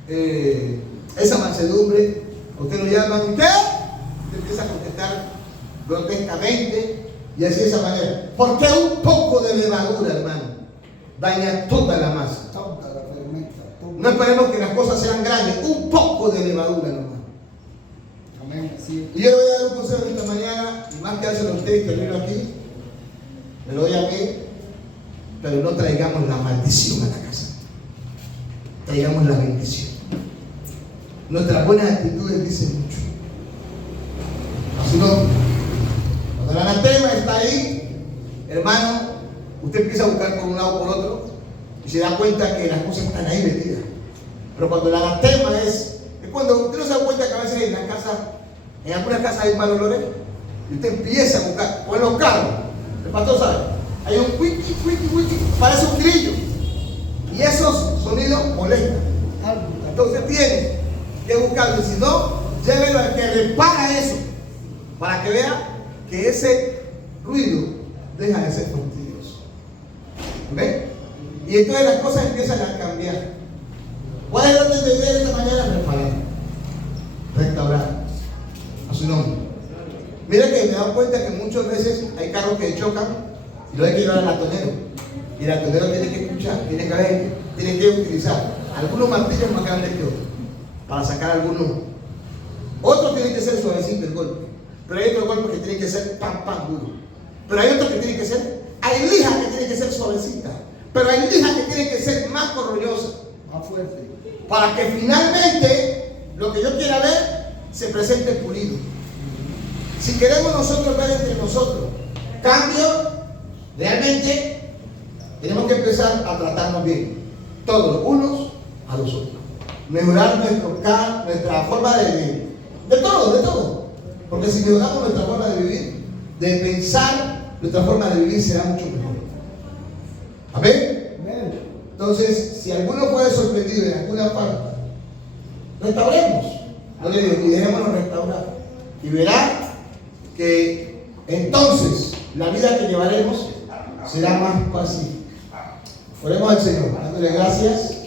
esa mansedumbre. Usted lo llama, ¿usted? Usted empieza a contestar grotescamente y así de esa manera. Porque un poco de levadura, hermano, daña toda la masa. No esperemos que las cosas sean grandes, un poco de levadura nomás. Y yo le voy a dar un consejo esta mañana, y más que dárselo a usted que vino aquí, me lo doy a mí, pero no traigamos la maldición a la casa. Traigamos la bendición. Nuestras buenas actitudes dicen mucho. Así no, cuando el anatema está ahí, hermano, usted empieza a buscar por un lado o por otro y se da cuenta que las cosas están ahí metidas. Pero cuando el anatema es cuando usted no se da cuenta que a veces en la casa, en algunas casas hay malos olores, y usted empieza a buscar, o en los carros, el pastor sabe, hay un wiki, parece un grillo, y esos sonidos molestan. Entonces tiene que buscarlo, y si no, llévelo al que repara eso, para que vea que ese ruido deja de ser fastidioso. ¿Ven? Y entonces las cosas empiezan a cambiar. ¿Cuál es el orden de idea esta mañana? Reparar, restaurar a su nombre. Mira que me he dado cuenta que muchas veces hay carros que chocan y lo hay que llevar al latonero. Y el latonero tiene que escuchar, tiene que utilizar algunos martillos más grandes que otros para sacar algunos. Otros tienen que ser suavecitos el golpe, pero hay otros golpes que tienen que ser pam duro. Pero hay otros que tienen que ser, hay lijas que tienen que ser suavecitas, pero hay lijas que tienen que ser más corrollosas, más fuertes, para que finalmente lo que yo quiera ver se presente pulido. Si queremos nosotros ver entre nosotros cambio, realmente tenemos que empezar a tratarnos bien, todos los unos a los otros, mejorar nuestra forma de vivir, de todo, porque si mejoramos nuestra forma de vivir, de pensar, nuestra forma de vivir será mucho mejor. ¿Amén? Entonces, si alguno fue sorprendido en alguna parte, restauremos, no le digo, y dejémonos restaurar, y verá que entonces la vida que llevaremos será más pacífica. Oremos al Señor, dándole gracias,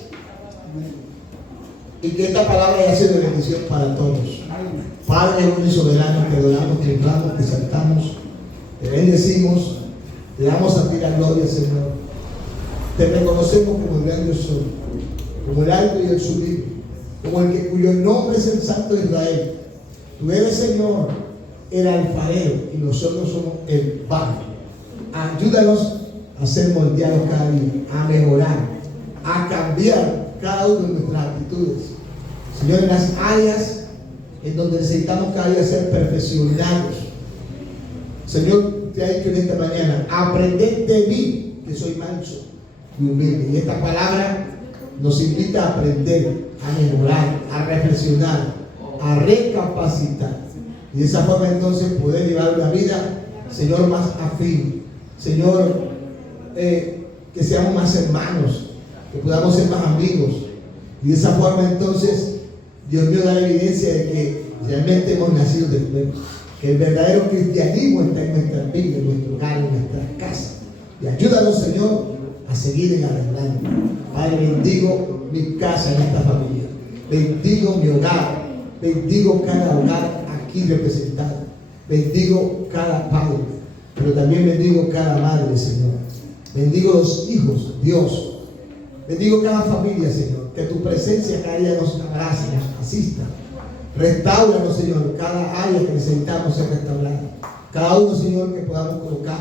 y que esta palabra haya sido de bendición para todos. Padre bueno y soberano, te adoramos, te honramos, te exaltamos, te bendecimos, te damos a ti la gloria, Señor. Te reconocemos como el gran Dios soy, como el alto y el sublime, como el que cuyo nombre es el Santo de Israel. Tú eres, Señor, el alfarero y nosotros somos el barro. Ayúdanos a ser moldeados cada día, a mejorar, a cambiar cada uno de nuestras actitudes. Señor, en las áreas en donde necesitamos cada día ser perfeccionados. Señor, te ha dicho en esta mañana, aprended de mí, que soy manso y humilde. Y esta palabra nos invita a aprender, a mejorar, a reflexionar, a recapacitar. Y de esa forma entonces poder llevar una vida, Señor, más afín. Señor, que seamos más hermanos, que podamos ser más amigos. Y de esa forma entonces, Dios mío, da la evidencia de que realmente hemos nacido de nuevo. Que el verdadero cristianismo está en nuestras vidas, en nuestro hogar, en nuestras casas. Y ayúdanos, Señor, a seguir en adelante. Padre, bendigo mi casa en esta familia. Bendigo mi hogar. Bendigo cada hogar aquí representado. Bendigo cada padre. Pero también bendigo cada madre, Señor. Bendigo los hijos, Dios. Bendigo cada familia, Señor. Que tu presencia cada día nos abrace, nos asista. Restáuranos, Señor, cada área que necesitamos ser restaurada. Cada uno, Señor, que podamos colocar,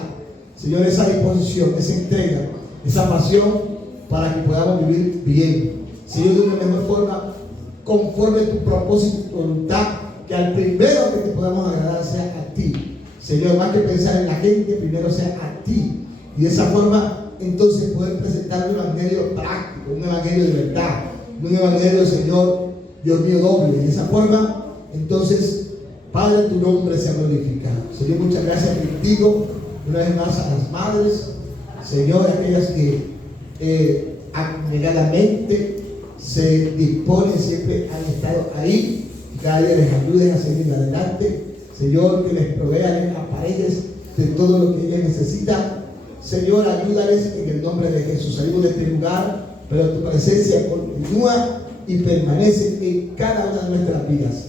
Señor, esa disposición, esa entrega, esa pasión para que podamos vivir bien. Señor, de una mejor forma, conforme a tu propósito y tu voluntad, que al primero que te podamos agradar sea a ti. Señor, más que pensar en la gente, primero sea a ti. Y de esa forma, entonces, poder presentar un evangelio práctico, un evangelio de verdad, un evangelio, Señor, Dios mío, doble. Y de esa forma, entonces, Padre, tu nombre sea glorificado. Señor, muchas gracias. Bendigo una vez más a las madres, Señor, aquellas que abnegadamente se disponen, siempre han estado ahí, y cada día les ayudes a seguir adelante. Señor, que les provean las paredes de todo lo que ellas necesitan. Señor, ayúdales en el nombre de Jesús. Salimos de este lugar, pero tu presencia continúa y permanece en cada una de nuestras vidas.